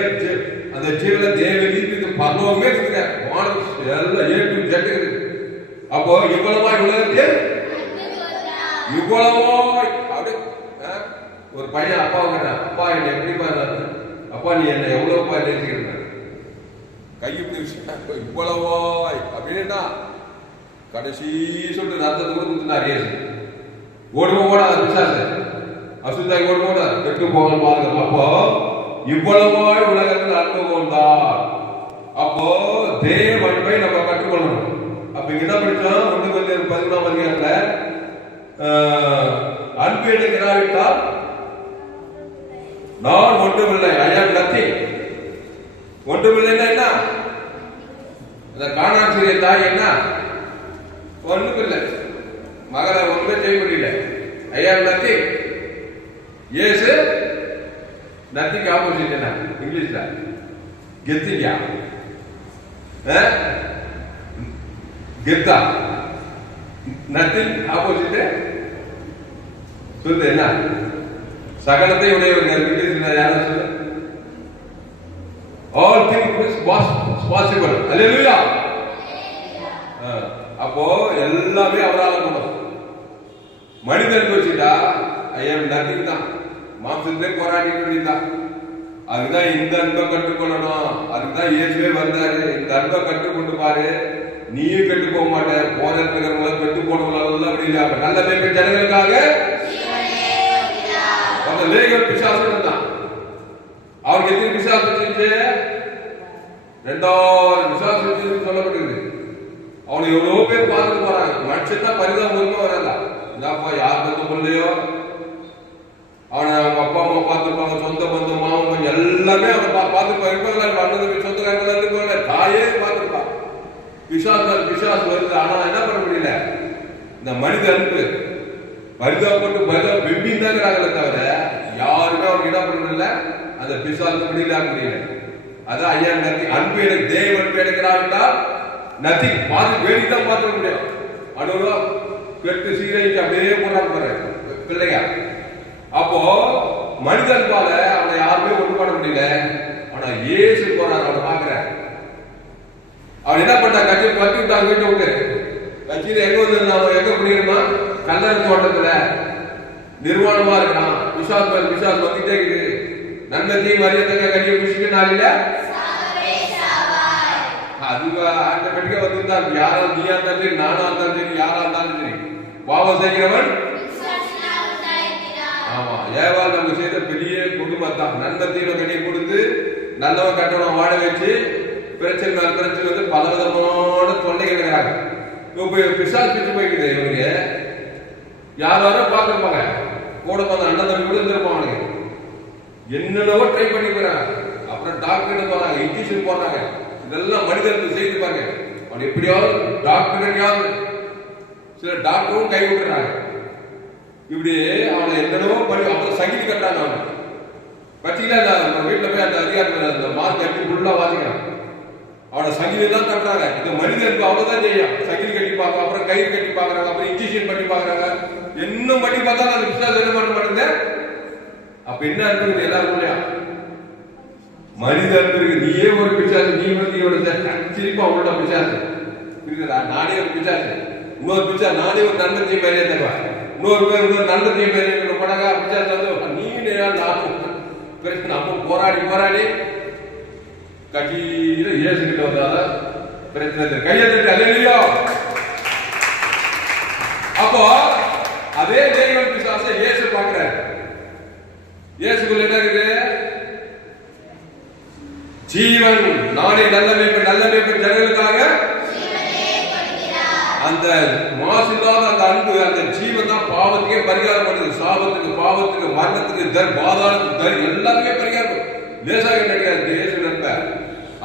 அந்த ஜீவன தேவ நீதி பரலோகமே இருக்குங்க. எல்லாம் ஏற்று ஜட்டு இருக்கு. அப்போ இவ்வளவாய் உலகத்தில் இவ்வளவாய் அப்படி ஒரு பையன் அப்பாவுக்கு அப்பா என்ன எப்படி பாரு அப்பா நீ என்ன எவ்வளவுப்பா நேசிக்கிற கையெழுத்து விஷயம் இவ்வளவாய் அப்படின்னா கடைசி சொல்லிட்டு ரத்தத்தை கூட குத்துனார் இயேசு. ஓடுவோம் ஓடாத பிசாசு அசுத்தாய் ஓடுவோம் ஓடாது கெட்டு போகணும் பாருங்க. அப்போ இவ்வளவாய் உலகத்தில் அனுபவம் தான். அப்போ தேவ அன்பை நம்ம கற்றுக்கொள்ளணும். அப்ப என்ன படிச்சோம்? 1 அதிகாரத்துல அன்பு எடுக்கிறாவிட்டால் நான் ஒன்றுமில்லை. ஐ ஆம் நத்திங். ஒன்றுமில்லைன்னா என்ன? அந்த காணான் சிறிய தாய் என்ன? ஒன்றுமில்லை. மகளை ஒன்றுமே செய்ய முடியல. ஐ ஆம் நத்திங். இயேசு நத்திங் ஆப்போசிட் என்ன இங்கிலீஷ்ல? கெத்திங்கா கெத்தா நத்திங் ஆப்போசிட் சொல்லு என்ன? சகலத்தை உடையவர் யாரும் சொல்லு. All things possible. அல்லேலூயா. அப்போ எல்லாமே அவரால் முடியும். மனிதன் வச்சுட்டா ஐயம் நத்திங் தான், மாம்சத்திலே போராடிட்டு வேண்டியதான். அதுதான் இந்த அன்பை கற்றுக்கொள்ளணும். அதுதான் இயேசுவே வந்தாரு. இந்த அன்பை கற்றுக்கொண்டு பாரு, நீயும் கெட்டு போக மாட்டேன். போராட்டங்களை கெட்டு போனவங்கள அப்படி இல்ல. நல்ல மேய்ப்பன் ஜனங்களுக்காக அந்த லேகர் பிசாசு தான். அவருக்கு எத்தனை பிசாசு செஞ்சு 2000 பிசாசு சொல்லப்பட்டிருக்கு. அவனை எவ்வளவு பேர் பார்த்துட்டு போறாங்க. மனுஷன் தான் பரிதாபம் வரல. இந்தாப்பா யார் பத்து பிள்ளையோ அவனை அவங்க அப்பா அம்மா பார்த்துருப்பாங்க, சொந்த பந்தம் மாமன் எல்லாமே அவனை பார்த்துருப்பாங்க. அண்ணன் சொந்தக்காரங்க இருப்பாங்க, தாயே பார்த்துருப்பான். பிசாசு வருது. ஆனா என்ன பண்ண முடியல, இந்த மனித அன்பு பரிதாபப்பட்டு வெம்பின்னு தான் இருக்கிறாங்களே தவிர யாருமே அவருக்கு என்ன பண்ண முடியல, அந்த பிசாசு முடியல முடியல. அதான் ஐயா நதி அன்பு எனக்கு தேவ அன்பு எடுக்கிறாங்கன்னா நதி பார்த்து வேடி தான் பார்த்துக்க முடியும். அனுவா பெட்டு சீரைக்கு அப்படியே போறாங்க பிள்ளைங்க. அப்போ மனிதன்பால அவனை யாருமே ஒன்று பண்ண முடியல. ஆனா ஏசு போறாரு, அவனை பாக்குற. அவன் என்ன பண்ணா, கட்சியை கட்டி விட்டாங்க வீட்டை விட்டு. கட்சியில எங்க வந்து எங்க முடியுமா, கல்லர் தோட்டத்துல நிர்வாணமா இருக்கான். விசாஸ் வந்துட்டே இருக்குது. நன்மை தீ மரியாதை கட்டியை பிடிச்சிட்டு நாளில அது ஆட்டோமேட்டிக்கா வந்துதான். யாரா நீயா இருந்தாலும் சரி, நானா இருந்தாலும் சரி, யாரா இருந்தாலும் சரி, பாவம் செய்கிறவன். ஆமா, ஏவாள் நம்ம செய்த பெரிய குடும்பம் தான். நன்மை தீமை கட்டியை கொடுத்து நல்லவன் கட்டணம் வாழ வச்சு பிரச்சனை வந்து பல விதமான தொல்லைகள் இருக்கிறாங்க. இப்ப பிசாசு பிச்சு போய்க்குது. இவங்க யாரும் பார்த்துருப்பாங்க, கூட பார்த்த அண்ணன் தம்பி கூட இருந்திருப்பாங்க. என்னென்னவோ ட்ரை பண்ணி போறாங்க. அப்புறம் டாக்டர் போறாங்க, இன்ஜெக்ஷன் போறாங்க. இதெல்லாம் மனிதர்கள் செய்து பாருங்க. அவன் எப்படியாவது டாக்டர், சில டாக்டரும் கை விட்டுறாங்க. இப்படி அவனை என்னென்னவோ பண்ணி அப்புறம் சங்கிலி கட்டாங்க. அவன் பச்சீங்களா வீட்டுல போய் அந்த அதிகாரி அந்த மார்க் எப்படி ஃபுல்லா வாசிக்கிறான். அவனை சங்கிலி தான் கட்டுறாங்க. இந்த மனிதனுக்கு அவ்வளவுதான் செய்யும். சங்கிலி கட்டி பார்க்க, அப்புறம் கயிறு கட்டி பாக்குறாங்க, அப்புறம் இன்ஜெக்ஷன் பண்ணி பாக்குறாங்க. இன்னும் பண்ணி பார்த்தா அந்த விசுவாசம் என்ன பண்ண மாட்டேங்குது. அப்ப என்ன இருக்குது எல்லாருக்கும் இல்லையா, மனித அன்பு. நீயே ஒரு பிசாசு, நீ வந்து சிரிப்பா அவங்களோட பிசாசு இருக்குதா. நானே ஒரு பிசாசு, இன்னொரு பிசாசு, நானே ஒரு நண்பத்தையும் பெரிய தருவேன். இன்னொரு பேர் இன்னொரு நண்பத்தையும் பெரிய படகா பிசாசு வந்து நீ நம்ம போராடி கட்சியில ஏசுகிட்ட வந்தால பிரச்சனை கையெழுத்து அல்லையோ. அப்போ அதே தெய்வம் பிசாச இயேசு பார்க்கிற. இயேசுக்குள்ள என்ன இருக்குது, ஜீவன். நானே நல்ல மேய்ப்பன் ஜனங்களுக்காக அந்த மாசில்லாத அந்த அன்பு, அந்த ஜீவன் தான் பாவத்துக்கே பரிகாரம் பண்ணுது. சாபத்துக்கு, பாவத்துக்கு, மரணத்துக்கு, பாதாளத்துக்கு எல்லாத்துக்கே பரிகாரம். லேசாக நினைக்கிறார் இயேசு நண்ப.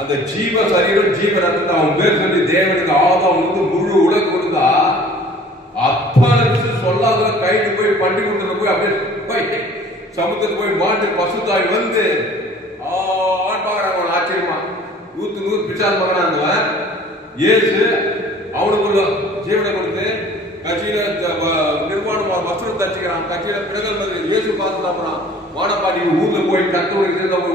அந்த ஜீவ சரீரம், ஜீவ ரத்தத்தை அவன் பேர் சொல்லி தேவனுக்கு ஆதாம் வந்து முழு உலக கொடுத்தா அத்தனை விஷயம் சொல்லாத கைட்டு போய் பண்டி கொடுத்துல போய் அப்படியே போய் சமுத்திரத்துக்கு போய் மாட்டு பசுத்தாய் வந்து பாக்குறாங்க. ஆச்சரியமா 100 பிச்சால் மகனாந்தவன் இயேசு அவனுக்குள்ள ஜீவனை கொடுத்து கட்சியில நிர்வாணமா வஸ்திரம் தச்சுக்கிறான். கட்சியில பிறகு வந்து இயேசு பார்த்துதான் வானப்பாடி ஊர்ல போய் கத்தோடு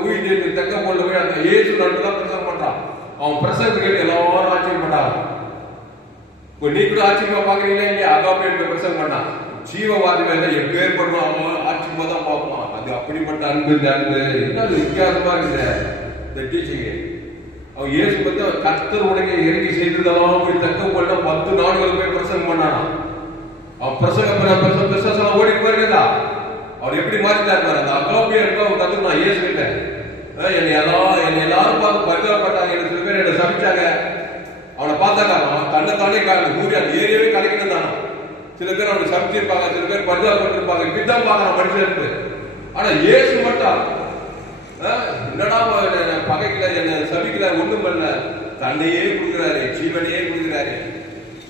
ஊழியர் தங்க போல போய் அந்த இயேசு நடுதான் பிரசங்கம் பண்றான். அவன் பிரசங்கத்தை கேட்டு எல்லாரும் ஆச்சரியப்பட்டாங்க. இப்போ நீ கூட ஆச்சரியமா பாக்குறீங்களா இல்லையா? அதான் பிரசங்கம் பண்ணான். ஜீவவாதிகள் எல்லாம் எப்பேர் பண்ணுவாங்க, ஆச்சரியமா தான் பார்ப்பான். அது அப்படிப்பட்ட அன்பு. என்ன வித்தியாசமா இருக்குது இந்த டீச்சிங். அவன் இயேசு பத்தி கர்த்தர் உடைய இறங்கி செய்ததெல்லாம் போய் தக்க போல 10 நாடுகள் போய் பிரசங்கம் பண்ணானா. அவன் பிரசங்கம் ஓடி போயிருக்கா. அவர் எப்படி மாறிட்டார் பாரு. அந்த அகாபியா இருக்க அவன் கத்துக்கணும் இயேசு கிட்ட. என்னை எல்லாரும் பார்த்து பரிதாபப்பட்டாங்க. எனக்கு சில பேர் என்ன சமைச்சாங்க. அவனை பார்த்தாக்கா அவன் தன்னைத்தானே ஊறி அந்த ஏரியாவே கலைக்கிட்டு தானா. சில பேர் அவனை சமைச்சிருப்பாங்க, சில பேர் பரிதாபப்பட்டிருப்பாங்க. இப்படிதான் பார்க்கறான் மனுஷனுக்கு. ஆனா இயேசு மட்டும் என்னடா பகைக்கல, என்ன சபிக்கல, ஒண்ணும் பண்ணல. தன்னையே கொடுக்கிறாரு, ஜீவனையே கொடுக்கிறாரு.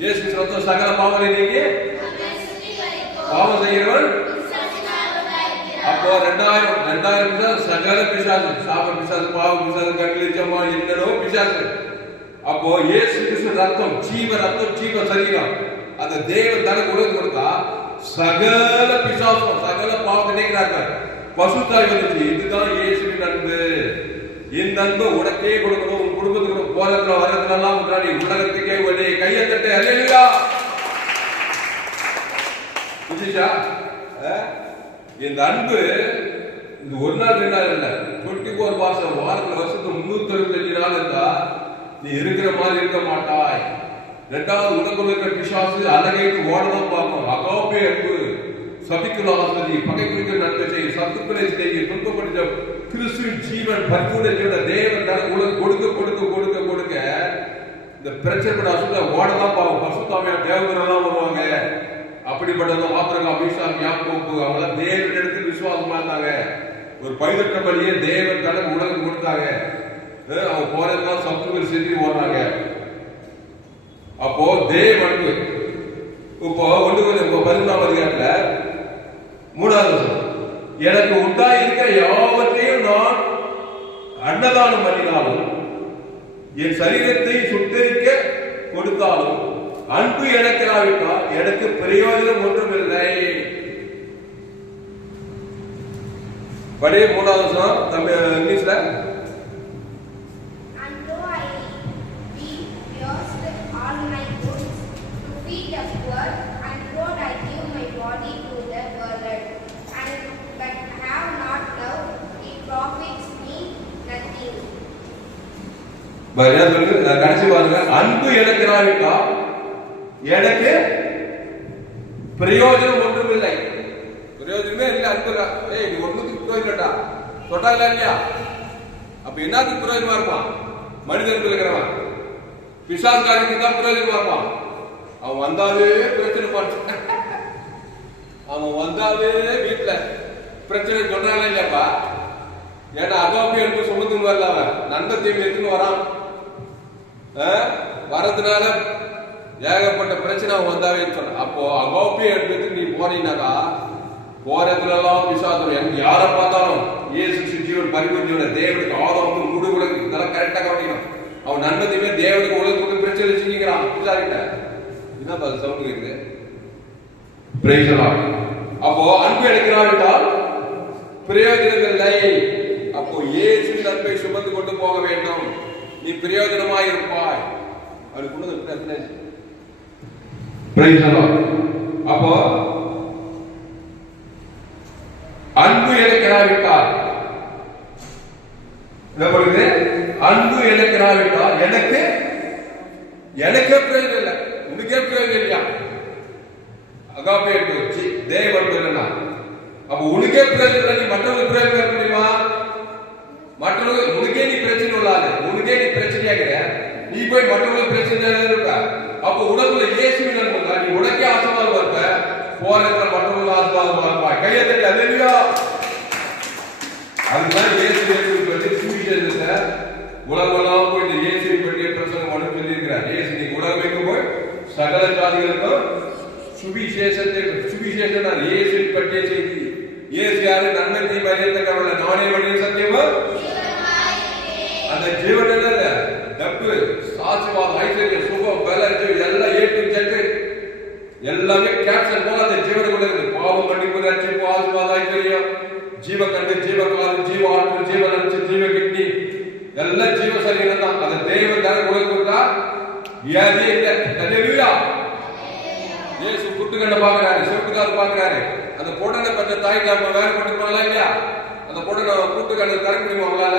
இயேசு சொந்த சகல பாவனை நீங்கி பாவம் செய்கிறவன். அப்போ 2000 சகல பிசாசு, சாப பிசாசு, பாவ பிசாசு, கண்களிச்சம்மா, என்னடோ பிசாசு. அப்போ இயேசு கிறிஸ்து ரத்தம், ஜீவ ரத்தம், ஜீவ சரீரம், அந்த தேவன் தனக்கு உலகம் கொடுத்தா சகல பிசாசம், சகல பாவத்தை நீக்கிறார்கள். பசுத்தாய் வந்துச்சு. இதுதான் இயேசுவின் அன்பு. இந்த அன்பு உனக்கே கொடுக்கணும், உன் குடும்பத்துக்கு போறதுல வரதுலாம் முன்னாடி உலகத்துக்கே உடனே கையை தட்டு அல்லேலூயா. புரியுதா? இந்த அன்பு இது ஒரு நாள் 2 நாள் இல்ல, 24 மாசம் வாரத்துல வருஷத்துக்கு 365 நாள் இருந்தா நீ இருக்கிற மாதிரி இருக்க மாட்டாய். இரண்டாவது உனக்குள்ள இருக்கிற பிசாசு அழகைக்கு ஓடதான் பார்க்கும். அகாபே அன்பு சபிக்குள்ள ஆசிரி பகைக்குள்ள நன்மை செய்ய சத்துக்களை செய்ய துன்பப்படுத்த கிறிஸ்துவின் ஜீவன் பரிபூர்ண ஜீவன தேவன் உனக்கு கொடுக்க கொடுக்க கொடுக்க கொடுக்க இந்த பிரச்சனை அசுல ஓடதான் பார்க்கும். பசுத்தாமையா தேவதெல்லாம் வருவாங்க. அப்படிப்பட்டதும் ஆபிரகாம், ஈசாக், யாக்கோபு அவங்களாம் தேவனிடத்தில் விசுவாசமா இருந்தாங்க. ஒரு பைதற்ற பலியை தேவன் கணக்கு உலகம் கொடுத்தாங்க. அவங்க போறதெல்லாம் சத்துக்கள் செஞ்சு ஓடுறாங்க. அப்போ தேவ அன்பு இப்போ 1:14 அதிகாரத்துல 3வது வசனம், எனக்கு உண்டாயிருக்க யாவற்றையும் நான் அன்னதானம் பண்ணினாலும் என் சரீரத்தை சுட்டரிக்க கொடுத்தாலும் அன்பு எனக்கு ஆவிட்டால் எனக்கு பிரயோஜனம் ஒன்றுமில்லை. பழைய 3வது வசனம் நம்ம இங்கிலீஷ்ல, கடைசி பாருங்க, அன்பு எனக்கு இராவிட்டால் எனக்கு பிரயோஜனம் ஒன்றுமில்லை. பிரயோஜனமே இல்லை அன்பு. நீ ஒண்ணுக்கு பிரயோஜனடா சொட்டாங்களா இல்லையா? அப்ப என்னத்துக்கு பிரயோஜனமா இருப்பான்? மனிதன் இருக்கிறவன் பிசாசுக்காரனுக்கு தான் பிரயோஜனமா இருப்பான். அவன் வந்தாலே பிரச்சனை பண்ண, அவன் வந்தாலே வீட்டுல பிரச்சனை சொன்னாங்களா இல்லையாப்பா? ஏன்னா அகாபி அன்பு சுமந்துன்னு வரல, அவன் நண்பர் தீமை எடுத்துன்னு வரான். வரதுனால ஏகப்பட்ட பிரச்சனை அவன் வந்தாவே சொன்ன. அப்போ அகாபி அன்புக்கு நீ போனீங்கன்னாக்கா போறதுல எல்லாம் பிசாசு யாரை பார்த்தாலும் இயேசு ஜீவன் பரிபூர்ண ஜீவன் தேவனுக்கு ஆதாரம் முழு உலகம் இதெல்லாம் கரெக்டா கவனிக்கணும். அவன் நன்மத்தையுமே தேவனுக்கு உலகத்துக்கு பிரச்சனை செஞ்சுக்கிறான். பிசாரிட்ட என்ன சவுண்ட் இருக்குது? அப்போ அன்பு எடுக்கிறாவிட்டால் பிரயோஜனம் இல்லை. அப்போ இயேசுவின் அன்பை சுமந்து கொண்டு போக வேண்டும். நீ பிரயோஜனமாய் இருப்பாய். அப்போ அன்பு எடுக்கிறாவிட்டால் அன்பு எடுக்கிறாவிட்டால் எனக்கு எனக்கே பிரயோஜனம் இல்லை, உனக்கே பிரயோஜனம் இல்லையா? அகாபே அன்பு தேவ அன்பு இல்லைன்னா அப்ப உனக்கே பிரயோஜனம், நீ மற்றவங்களுக்கு பிரயோஜனம் இருக்க முடியுமா? மற்றவங்க உனக்கே நீ பிரச்சனை இல்லாத, உனக்கே நீ பிரச்சனையாகிற, நீ போய் மற்றவங்களுக்கு பிரச்சனை இருக்க. அப்ப உனக்குள்ள இயேசுவின் அன்பு நீ உனக்கே ஆசீர்வாதம் இருப்ப, போறதுல மற்றவங்களுக்கு ஆசீர்வாதம் இருப்பாய். கையை தட்டி அல்லேலூயா. அதுதான் இயேசு பற்றி சுவிசேஷத்தை உலகமெல்லாம் போய் இந்த இயேசுவை பற்றிய பிரசங்கம் பண்ண சொல்லியிருக்கிறார். இயேசு நீ உலகம் போய் சகல ஜாதிகளுக்கும் சுவிசேஷத்தை சுவிசேஷம் இயேசுவை பற்றிய செய்தி. இயேசு யாரு? நன்மை தீமை அறியத்தக்கவல்ல, நானே வழியே சத்தியமா அந்த ஜீவன் என்ன தப்பு சாட்சிவாதம் ஐஸ்வர்யம் சுகம் பலம் எல்லாம் ஏற்று சென்று எல்லாமே கேப்சர் போல அந்த ஜீவனுக்குள்ள இருக்கு. பாவம் மன்னிப்பு ரட்சிப்பு ஆசீர்வாதம் ஐஸ்வர்யம் ஜீவ கண்டு ஜீவ காலம் ஜீவ ஆற்று ஜீவ நஞ்சு ஜீவ கிட்னி எல்லாம் ஜீவ சரீரம் தான். அந்த தெய்வம் தானே கொடுத்தா வியாதியே இல்லை. அல்லேலூயா. இயேசு குட்டுக்கண்ண பாக்குறாரு, சிவப்புக்காது பாக்குறாரு. அந்த பொடனை பற்ற தாய் நம்ம வேலை போட்டுருப்பாங்களா இல்லையா? அந்த பொடனை கூட்டுக்கண்ண தர முடியுமா அவங்களால?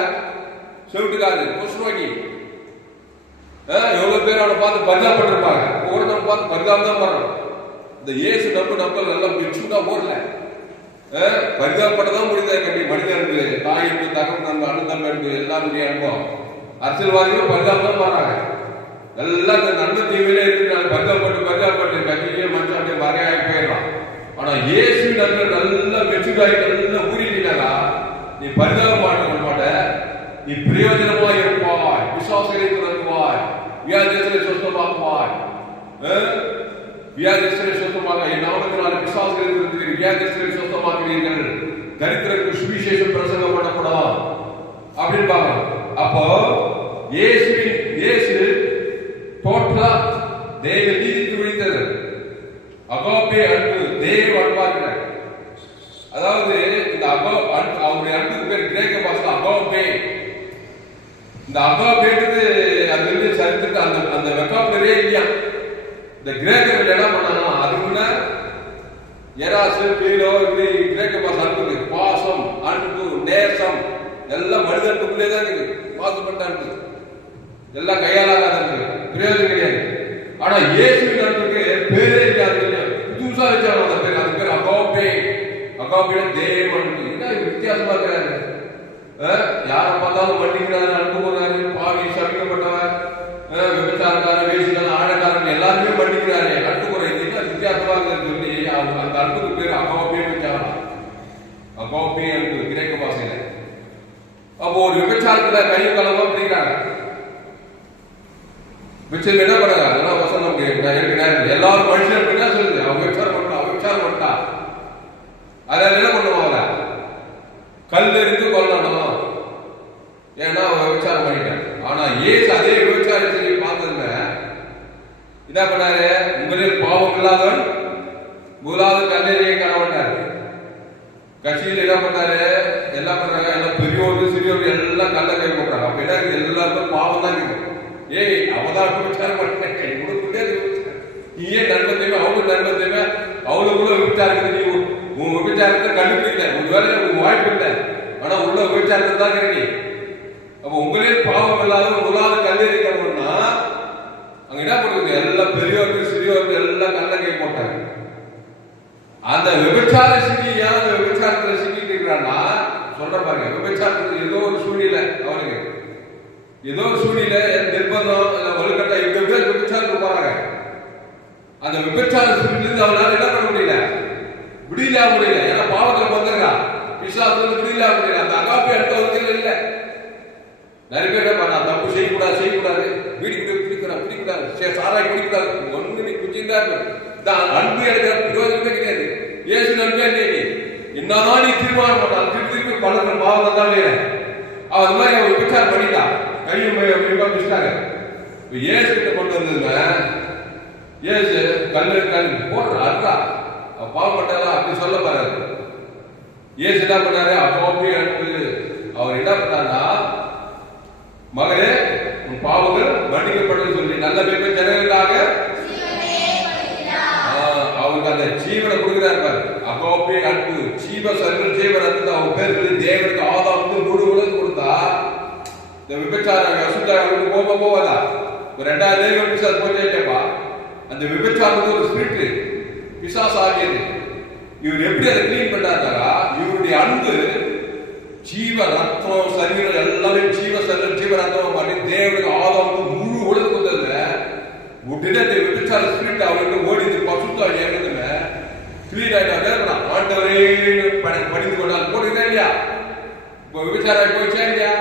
சிவப்புக்காது குஷ்ணோகி எவ்வளவு பேர் அவனை பார்த்து பரிதாபப்பட்டிருப்பாங்க. ஒவ்வொருத்தவங்க பார்த்து பரிதாபம் தான் வரும். இந்த இயேசு நம்ப நல்லா பிச்சுட்டா ஓடல, பரிதாபப்பட்டதான் முடிந்தது. கட்டி மனிதனுக்கு தாய் என்பது தகவல் நம்ப அனுதம் என்பது எல்லாருடைய அனுபவம். அரசியல்வாதிகளும் பரிதாபம் தான் வராங்க. எல்லாம் இந்த நன்மை தீவிலே இருக்கு. பரிதாபப்பட்டு கட்டிலேயே மனுஷனுடைய வரையாகி போயிடலாம். ஆனா இயேசு நல்ல நல்லா மெச்சுகாய் நல்லா ஊறிட்டீங்களா நீ பரிதாபம் மாட்ட, நீ பிரயோஜனமாய் இருப்பாய், விசுவாசத்தை தொடங்குவாய், வியாதியத்தை சொந்தமாக்குவாய். வியாதியத்தை சொந்தமாக என் நாமத்தினால விசுவாசத்தை வியாதியத்தை சொந்தமாக்குவீர்கள். தரித்திரருக்கு சுவிசேஷம் பிரசங்கம் பண்ணக்கூடாது அப்படின்னு பாருங்க. அப்போ இயேசு டோட்டலா தேவ நீதிக்கு விழித்தது. அகாபே அன்பு தேவ அன்பாக. அதாவது இந்த அவருடைய அன்புக்கு பேர் கிரேக்க பாஷையில அகாபே. இந்த அகாபேன்றது அது வந்து சரித்திரத்தை அந்த வெக்காபுலரே இல்லையா. இந்த கிரேக்கர்கள் என்ன பண்ணாங்க, அது முன்ன பீலோ இப்படி கிரேக்க பாச அன்புக்கு பாசம், அன்பு, நேசம் எல்லாம் மனித அன்புக்குள்ளே தான் இருக்கு. பாசப்பட்ட அன்பு எல்லாம் கையாளாத அன்பு, பிரயோஜனம் கிடையாது. ஆனா இயேசுவின் அன்புக்கு பேரே இருக்காது. புதுசா வச்சாங்க அந்த பேர். அது பேர் அகாபே. அகாபே தேவ அன்பு. என்ன வித்தியாசமா இருக்கிறாரு. யாரை பார்த்தாலும் மன்னிக்கிறாரு, அன்பு போறாரு, பாவி, சபிக்கப்பட்டவர், விபச்சாரக்காரன், வேசிக்காரன், ஆழக்காரன் எல்லாருமே மன்னிக்கிறாரு, அன்பு போறாரு. என்ன வித்தியாசமா இருக்குன்னு சொல்லி அந்த அன்புக்கு பேர் அகாபே வச்சாங்க. அகாபே அன்பு கிரேக்க பாஷையில. அப்போ ஒரு விபச்சாரத்துல கையும் களமா பிடிக்கிறாங்க. விபச்சாரம் என்ன பண்றாங்க? அதெல்லாம் வசனம் எல்லாரும் மனுஷன் என்ன சொல்லுது? அவங்க விபச்சாரம் பண்ணா, அவங்க விபச்சாரம் பண்ணா. அதனால என்ன பண்ணுவாங்க? கல் எறிந்து கொல்லணும். ஏன்னா அவன் விபச்சாரம் பண்ணிட்டான். ஆனா ஏசு அதே விபச்சாரம் செய்ய பார்த்ததுல என்ன பண்ணாரு? உங்களில் பாவம் இல்லாதவன் முதலாவது கல்லெறியை கணவன்டாரு. கட்சியில் என்ன பண்ணாரு? எல்லாம் பண்றாங்க, எல்லாம் பெரியோர்கள் சிறியோர்கள் எல்லாம் கல்ல கை போடுறாங்க. அப்ப என்ன எல்லாருக்கும் பாவம் தான் இருக்கு. ஏய் அவதான் விபச்சாரம் பண்ணிட்டேன், உனக்குள்ளே நீ ஏன் நன்மை தேவை, அவங்களுக்கு நன்மை தேவை, அவங்களுக்குள்ள விபச்சாரம். நீ உன் விபச்சாரத்தை கண்டுபிடிக்கல, ஒருவேளை உங்க வாய்ப்பு இல்லை, ஆனா உள்ள விபச்சாரத்தை தான் இருக்கு. அப்ப உங்களே பாவம் இல்லாத முதலாவது கல்லெறிக்கணும்னா அங்க என்ன பண்ணுறது? எல்லாம் பெரியோர்கள் சிறியோர்கள் எல்லாம் கல்ல கை போட்டாங்க. அந்த விபச்சார சிக்கியா அந்த விபச்சாரத்துல சிக்கிட்டு இருக்கிறான்னா சொல்ற பாருங்க. விபச்சாரத்துக்கு ஏதோ ஒரு சூழ்நிலை, அவனுக்கு ஏதோ ஒரு சூழ்நிலை, நிர்பந்தம், வலுக்கட்டா இப்படி விபச்சாரத்துக்கு போறாங்க. அந்த விபச்சார சூழ்நிலை அவனால என்ன பண்ண முடியல, விடியல முடியல. ஏன்னா பாவத்துல வந்துருக்கா, பிசாசுல விடியல முடியல. அந்த அகாபே அடுத்த ஒருத்தர் இல்லை. நிறைய பேர் என்ன பண்ணா, தப்பு செய்யக்கூடாது, செய்யக்கூடாது, வீடு பிடிக்கூடாது, பிடிக்கூடாது, சாராய் பிடிக்கூடாது, ஒன்று நீ குச்சிந்தா அன்பு எடுக்கிற பிரயோஜனமே கிடையாது. இயேசு நன்பே நீ என்னதான் நீ தீர்மானம் பண்ணாலும் திருப்பி பலர் பாவம் தான் வேற. அது மாதிரி அவன் விபச்சாரம் பண்ணிட்டான், கையும் பிடிச்சிட்டாங்க. இயேசு கிட்ட கொண்டு வந்ததுங்க, இயேசு கல்லு போடுற அறா பாவம் பண்ணாலும் அப்படி சொல்ல பாரு. இயேசு என்ன பண்ணாரு? அப்போ அன்பு. அவர் என்ன பண்ணாருன்னா, மகளே உன் பாவங்கள் மன்னிக்கப்படும் சொல்லி நல்ல பேர் ஜனங்களுக்காக அவருக்கு அந்த ஜீவனை கொடுக்கிறார். அப்போ அன்பு ஜீவ சர்வன் ஜீவன் அன்பு அவங்க பேர் சொல்லி தேவனுக்கு ஆதாம் முழு உலகம் கொடுத்தா இந்த விபச்சாரம் அசுத்தாவுக்கு போவாதா? ஒரு 2000 பிசாசு போச்சேப்பா. அந்த விபச்சாரத்துக்கு ஒரு ஸ்பிரிட் பிசாசு ஆகியது. இவர் எப்படி அதை கிளீன் பண்ணாருனாரா, இவருடைய அன்பு ஜீவ ரத்தம் சரீரம் எல்லாமே ஜீவ சரீரம் ஜீவ ரத்தம் பண்ணி தேவனுக்கு ஆதாம் முழு உலகம் கொடுத்ததுல உடனே விபச்சார ஸ்பிரிட் அவருக்கு ஓடிது. பசுத்தாவி ஏறதுல கிளீன் ஆயிட்டா ஆண்டவரே படிந்து கொண்டால் போடுறதா இல்லையா? இப்போ விபச்சாரம் போயிச்சா இல்லையா?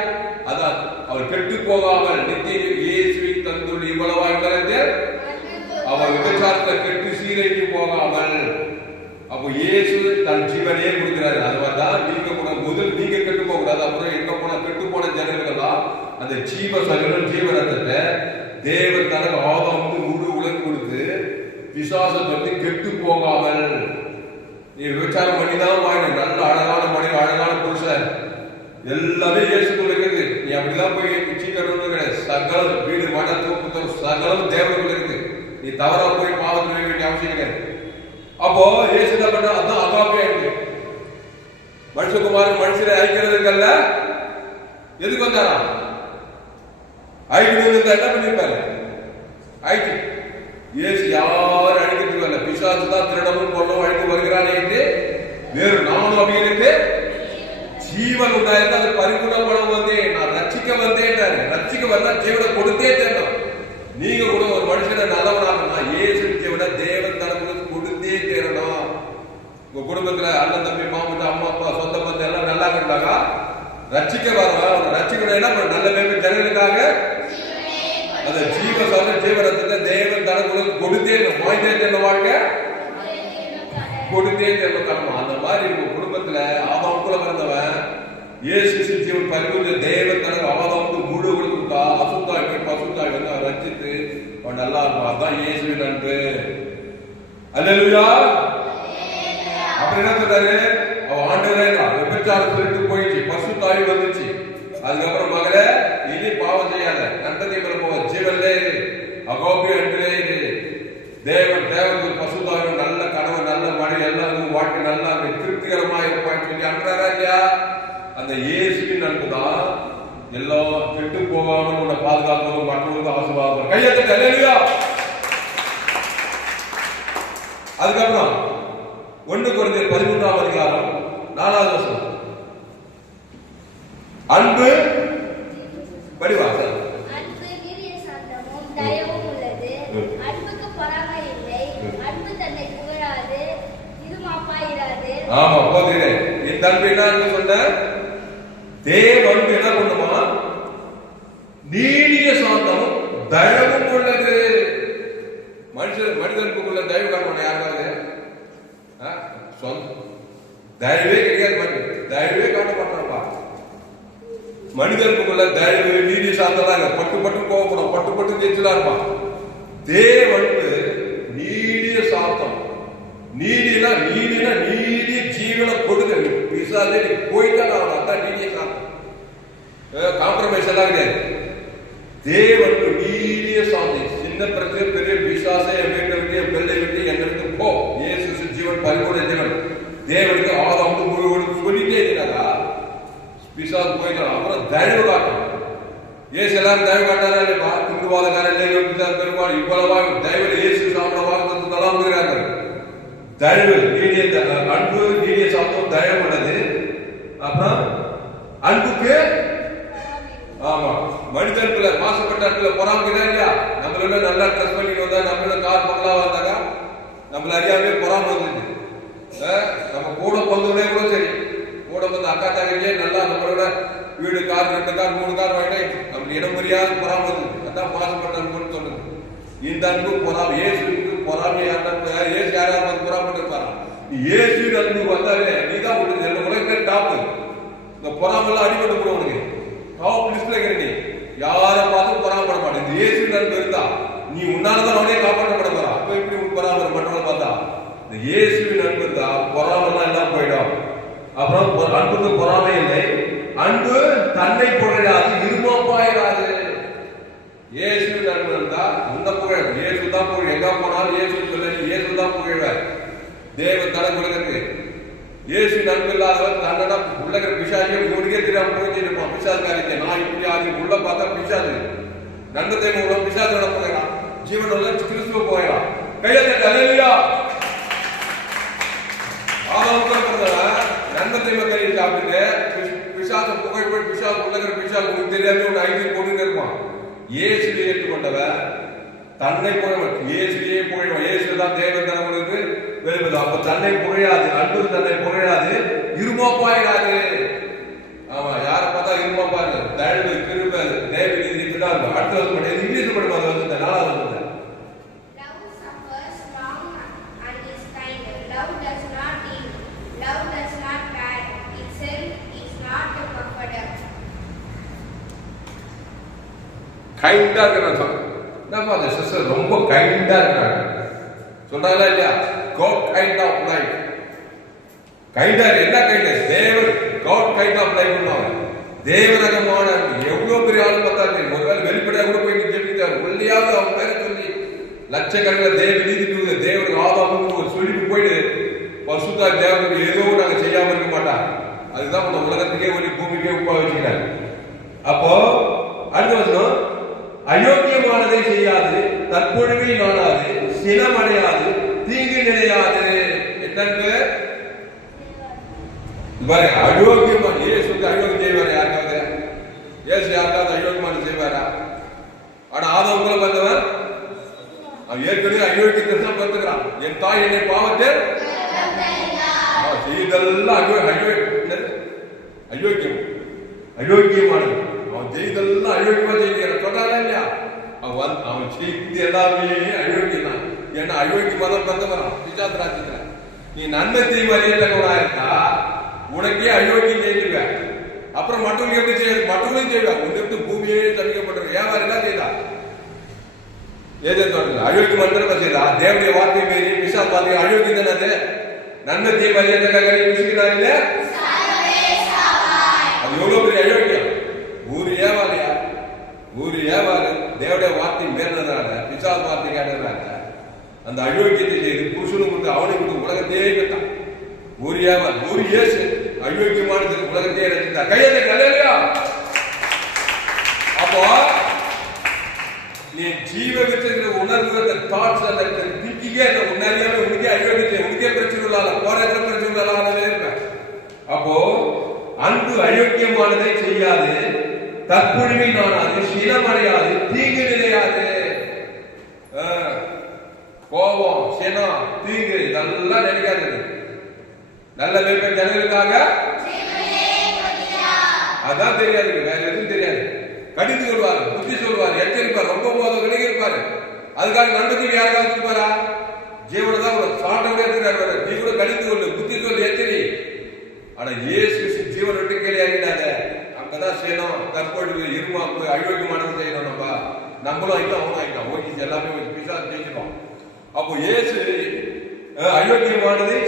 அதான் அவர் கெட்டு போகாமல் நித்திய இயேசுவின் தந்துள்ள இவ்வளவாய் அவர் விபச்சாரத்தை கெட்டு சீரைக்கு போகாமல். அப்போ இயேசு தன் ஜீவனையே கொடுக்கிறாரு. அதுதான் நீங்க கூட முதல் நீங்க கெட்டு போக கூடாது. அப்புறம் எங்க போன கெட்டு போன ஜனங்களெல்லாம் அந்த ஜீவ சகலம் ஜீவ ரத்தத்தை தேவன் தனக்கு ஆதாம் முழு உலகம் கொடுத்து விசுவாசத்தை வந்து கெட்டு போகாமல் நீ விபச்சாரம் பண்ணிதான் வாங்க. நல்ல அழகான மனித அழகான புருஷன் எல்லாமே இயேசுக்குள்ள இருக்குது. நீ அப்படிதான் போய் சீக்கிரம் கிடையாது. சகலம் வீடு மன தூக்கு சகலம் தேவனுக்குள்ள இருக்கு. நீ தவறா போய் பாவம் செய்ய வேண்டிய அவசியம் கிடையாது. அப்போ இயேசு என்ன பண்ற? அதான் அகாபே அன்பு. மனுஷகுமாரன் மனுஷரை அழிக்கிறதுக்கல்ல, எதுக்கு வந்தாரா? அழிக்கணும் என்ன பண்ணிருப்பாரு? ஆயிடுச்சு. இயேசு யாரும் அழிக்கிறதுக்கு வரல. பிசாசு தான் திருடமும் கொள்ளவும் அழித்து வருகிறானே என்று வேறு நானும் அப்படிங்கிறது ஜீவன் உண்டாயிருந்தா அது பரிபூர்ணப்படம் வந்தேன், நான் ரட்சிக்க வந்தேன். ரட்சிக்க வந்தா ஜீவனை கொடுத்தே தேடணும். நீங்க கூட ஒரு மனுஷனை நல்லவனாகனா இயேசு ஜீவனை தேவன் தனக்கு கொடுத்தே தேடணும். உங்க குடும்பத்துல அண்ணன் தம்பி மாமன் அம்மா அப்பா சொந்த பந்தம் எல்லாம் நல்லா இருந்தாங்க. ரட்சிக்க வரவன் ரட்சிக்கணும். என்ன பண்ண? நல்ல பேர் ஜனங்களுக்காக அந்த ஜீவ சொல்ற ஜீவனத்தை தேவன் தனக்கு கொடுத்தே வாய்ந்தே தேர்ந்த வாழ்க்கை கொடுத்தே தேர்ந்த கடமை. அந்த மாதிரி உங்க குடும்பத்துல ஆதாம் கூட பிறந்தவன் இயேசு ஜீவன் பரிபூர்ண தேவன் தனக்கு ஆதாம் முழு கொடுத்தா அசுத்தாய் போய் பசுத்தாய் வந்து அவன் ரச்சித்து அவன் நல்லா இருக்கும். அதான் இயேசுவின் அன்பு. அல்லேலூயா. அப்படி என்ன சொல்றாரு? அவன் ஆண்டவரே விபச்சாரம் சொல்லிட்டு போயிடுச்சு, பசுத்தாய் வந்துச்சு. அதுக்கப்புறம் மகளே இனி பாவம் செய்யாத, நன்றதை போவ ஜீவன்லே அகோபி அன்பிலே தேவன் தேவனுக்கு பசுத்தாய் நல்ல கணவன் நல்ல மழை எல்லாம் வாழ்க்கை நல்லா திருப்திகரமா இருப்பான்னு சொல்லி அனுப்புறாரா இல்லையா? அந்த இயேசுவின் அன்பு தான் எல்லாம் கெட்டு போகாம உன்னை பாதுகாப்பதும் மற்றவங்களுக்கு ஆசீர்வாதம். கையெழுத்து அல்லேலூயா. அதுக்கப்புறம் 1 கொரிந்தியர் 13ஆம் அதிகாரம் 4வது வசனம். அன்பு படிவா சார். அன்பு நீடிய சாந்தமும் தயவும் உள்ளது. அன்புக்கு பொறாமை இல்லை. அன்பு தன்னை புகழாது, இருமாப்பாயிராது. ஆமா போகிறே. இந்த அன்பு என்னன்னு சொன்ன? தேவ அன்பு என்ன பண்ணுமா? நீடிய சாந்தமும் தயவும் உள்ளது. மனிதனுக்குள்ள தயவு காரணம் யாருக்காவது தயவே கிடையாது. தயவே காட்ட மாட்டாப்பா. மனிதனுக்குள்ள தயவு நீடிய சாந்தம் பட்டு பட்டு கோவப்படும், பட்டு பட்டு ஜெயிச்சுதான் இருப்பான். தேவனுக்கு நீடிய சாந்தம். நீடினா நீடிய ஜீவனை கொடுக்க விசாலே நீ போய்தான் அதான் நீடிய சாந்தம். காம்ப்ரமைஸ் எல்லாம் கிடையாது. தேவனுக்கு நீடிய சாந்தி. சின்ன பிரச்சனை பெரிய விசுவாசம் என் வீட்டை விட்டு என் பிள்ளை விட்டு என்னை விட்டு போ. இயேசு ஜீவன் பரிபூர்ண ஜீவன். தேவனுக்கு ஆதாம் சொல்லிட்டே இருக்கிறாரா பிசாசு போயிட்டான். அப்புறம் தயவு காட்டும். ஏசு எல்லாரும் தயவு காட்டாரா இல்லையா? குண்டுவாதக்காரன் பெருமாள் இவ்வளவா தயவுல இயேசு சாப்பிட நல்லா முடிகிறார்கள். தயவு நீடிய அன்பு நீடிய சாப்பிடும் தயவு உள்ளது. அப்புறம் அன்புக்கு ஆமா மனிதனுக்குள்ள மாசுபட்ட அன்புல பொறாமைதான் இல்லையா? நம்மளோட நல்லா ட்ரெஸ் பண்ணிட்டு வந்தா, நம்மளோட கார் பங்களாவா இருந்தாங்க, நம்மள அறியாமே பொறாம வந்துச்சு. நம்ம கூட பொந்தவனே கூட சரி, கூட வந்து அக்கா தங்கையே நல்லா நம்மளோட வீடு கார் 2 கார் 3 கார் வாங்கிட்டே நம்மளுக்கு இடம் புரியாது பொறாம வந்துச்சு. அதான் மாசுபட்ட அன்புன்னு சொல்லுது. இந்த அன்பு பொறாமை. இயேசுக்கு பொறாமை இயேசு யாராவது வந்து பொறாமட்டு இருப்பாரா? இயேசு அன்பு வந்தாலே நீதான் உலகத்துல டாப்பு. இந்த பொறாமெல்லாம் அடிபட்டு கூட உனக்கு டாப் லிஸ்ட்ல இருக்கிற நீ யாரை பார்த்து பொறாமப்பட மாட்டேன். இந்த இயேசு அன்பு இருந்தா நீ உன்னாலதான் அவனே காப்பாற்றப்பட போறா. அப்ப எப்படி பொறாம மற்றவங்க பார்த்தா? இந்த இயேசுவின் அன்பு இருந்தா பொறாமெல்லாம் எல்லாம் போயிடும். அப்புறம் அன்புக்கு பொறாமை இல்லை. அன்பு தன்னை புகழாது, இருமாப்பாயிராது. இயேசுவின் அன்பு இருந்தா உன்னை புகழ். இயேசு தான் புகழ். எங்க போனாலும் இயேசு சொல்ல இயேசு தான் புகழ்வார். தேவன் தலை உலகத்துக்கு. இயேசுவின் அன்பு இல்லாதவன் தன்னோட உலக பிசாசியை உனக்கே தெரியாம போயிட்டு இருப்பான். பிசாசுக்காரிக்க நான் இப்படி ஆகி உள்ள பார்த்தா பிசாசு நன்மத்தை மூலம் பிசாசோட போயிடலாம். ஜீவனோட கிறிஸ்துவ போயிடலாம். கையெழுத்து அல்லேலூயா. நன்மத்தை மக்கள் சாப்பிட்டு பிசாச புகழ் போய் பிசாசு உலக பிசாசு உனக்கு தெரியாம ஒரு ஐடி போட்டு இருப்பான். இயேசுவை ஏற்றுக்கொண்டவன் தன்னை புகழ். இயேசுவையே புகழ்வான். இயேசுதான் தேவன் தனவனுக்கு வெளிப்பது. அப்ப தன்னை புகழாது, அன்பு தன்னை புகழாது, இருமாப்பாயிராது. ஆமா யாரை பார்த்தா இருமாப்பா இருக்கு. தயவு கிருப தேவ நீதி இப்படிதான். அடுத்த வருஷம் படியாது இங்கிலீஷ் படிக்கும். அது வந்து 4வது வருஷம். Love suffers long and is kind. Love does not envy. Love does not pride itself. Is not puffed up. கைண்டா இருக்கிறான். என்னப்பா அந்த சிஸ்டர் ரொம்ப கைண்டா இருக்காங்க சொல்றாங்களா இல்லையா? God kind of life. கைண்டா என்ன கைண்ட? தேவன் God kind of life பண்ணுவாங்க. தேவரகமான எவ்வளவு பெரிய ஆள் பார்த்தாரு. ஒருவேளை வெளிப்படையா கூட போய் ஜெபித்தார். உள்ளியாவது அவன் பேரை சொல்லி லட்சக்கணக்கில் தேவ நீதி தேவனுக்கு ஆதாமுக்கு சொல்லிட்டு போயிட்டு பசுதா தேவனுக்கு ஏதோ நாங்க செய்யாம இருக்க மாட்டாங்க. அதுதான் இந்த உலகத்துக்கே ஒரு பூமிக்கே உப்பா வச்சுக்கிறாங்க. அப்போ அடுத்த வருஷம் அயோக்கியமானதை செய்யாது, தற்பொழுவை நாடாது, சினமடையாது, தீங்கு நிலையாது. என்னன்னு அயோக்கியமா இயேசு அயோக்கியம் செய்வாரு. யாருக்காவது இயேசு யாருக்காவது அயோக்கியமான செய்வாரா? ஆனா ஆதாமுக்குள்ள வந்தவன் அவன் ஏற்கனவே அயோக்கியத்தை தான் பார்த்துக்கிறான். என் தாய் என்னை பாவத்தை செய்தெல்லாம் அயோக்கியம் அயோக்கியமானது. அவன் செய்தெல்லாம் அயோக்கியமா செய்கிறான் சொல்றாங்க இல்லையா? அவன் செய்து எல்லாமே அயோக்கியம் தான். ஏன்னா அயோக்கியமா தான் பிறந்தவரான் பிசாத்திராட்சிக்கிற. நீ நன்மை தீவிரா இருக்கா உனக்கே அயோக்கியம் செய்துவ. அப்புறம் மற்றவங்க எப்படி செய்ய மற்றவங்களையும் செய்வாங்க. உன்னிட்டு பூமியே தவிக்கப்பட்டிருக்க வியாபாரம் எல்லாம் செய்தா ஏஜென்ட் தோட்டத்தில் அயோக்கியம் மந்திரத்தை செய்தா. தேவனுடைய வார்த்தை மீறி பிசா பாத்தீங்க அயோக்கியம் தானே. அது நன்மை தீவிர விஷயம் இல்ல. அது எவ்வளவு பெரிய அயோக்கியம். ஊரு ஏவாலையா ஊரு ஏவாரு தேவடைய வார்த்தை மேறதுனால பிசாசு வார்த்தை கேட்டதுனால அந்த அயோக்கியத்தை செய்து புருஷனுக்கு கொடுத்து அவனுக்கு கொடுத்து உலகத்தையே கேட்டான். ஒரு இயேசு அயோக்கியமானது உலகத்தையே ரசித்தார். கையெழுத்து கல்லையா? அப்போ நீ ஜீவ வித்திருக்கிற உணர்வு, அந்த தாட்ஸ், அந்த திங்கிங்கே உன்னறியாம உனக்கே அயோக்கியத்தை, உனக்கே பிரச்சனை இல்லாத போற பிரச்சனை இல்லாதவே இருப்பேன். அப்போ அன்பு அயோக்கியமானதை செய்யாது, தற்பொழிவை நானாது, சினமடையாது, தீங்கு நிலையாது. கோபம், சினம், தீங்கு இதெல்லாம் நினைக்காது. நல்ல மேம்பட்ட ஜனங்களுக்காக அதான் தெரியாது, வேற எதுவும் தெரியாது. கடிந்து கொள்வார், புத்தி சொல்வார், எச்சரிப்பார், ரொம்ப போதும் விலகி இருப்பாரு. அதுக்காக நண்பர்கள் யாராவது இருப்பாரா? ஜீவனதான் சாட்டமே இருக்கிறார். நீ கூட கடிந்து கொள்ளு, புத்தி சொல்லு, எச்சரி. ஆனா இயேசு ஜீவன் விட்டு கேள்வி ஆகிட்டாங்க. அங்கதான் செய்யணும், தற்பொழுது இருமாப்பு அயோக்கியமானது செய்யணும். நம்மளும் ஆகிட்டோம், அவனும் ஆகிட்டோம். ஓகே, எல்லாமே பிசாசு ஜெயிச்சிடும். அப்போ இயேசு அயோக்கியமானதை